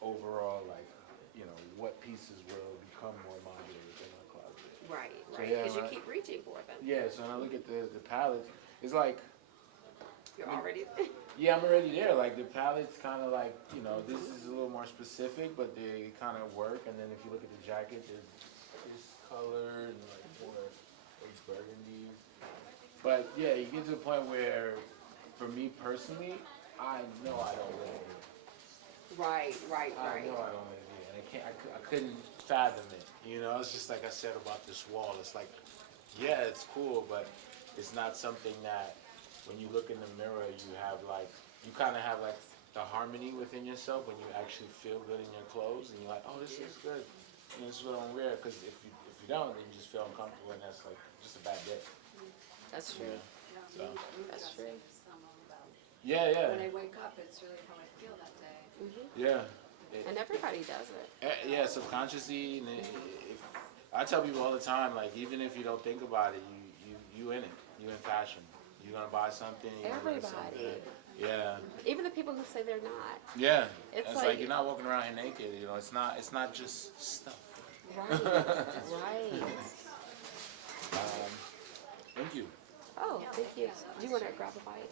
overall? Like, you know, what pieces will become more modular within my closet? Right, So, right. yeah, Because you when I- keep reaching for them. Yeah, so when I look at the palettes, it's like, You're already. yeah, I'm already there. Like the palette's kind of like, you know, this is a little more specific, but they kind of work. And then if you look at the jacket, there's color and like more like burgundy. But yeah, you get to the point where, for me personally, I know I don't live here. Right. I know I don't live here, and I couldn't fathom it. You know, it's just like I said about this wall. It's like, yeah, it's cool, but it's not something that when you look in the mirror, you kind of have like the harmony within yourself when you actually feel good in your clothes, and you're like, oh, this looks good. And this is what I'm wearing. Because if you don't, then you just feel uncomfortable, and that's like just a bad day. That's true. So That's true. yeah. When I wake up, it's really how I feel that day. Yeah. And everybody does it. Yeah, subconsciously, and if I tell people all the time, like even if you don't think about it, you in it, you in fashion. You're gonna buy something. You're gonna wear something. Everybody. Yeah. Even the people who say they're not. Yeah. It's It's like- like you're not walking around here naked. You know, it's not just stuff. Right. Right. Thank you. Oh, thank you. Do you want to grab a bite?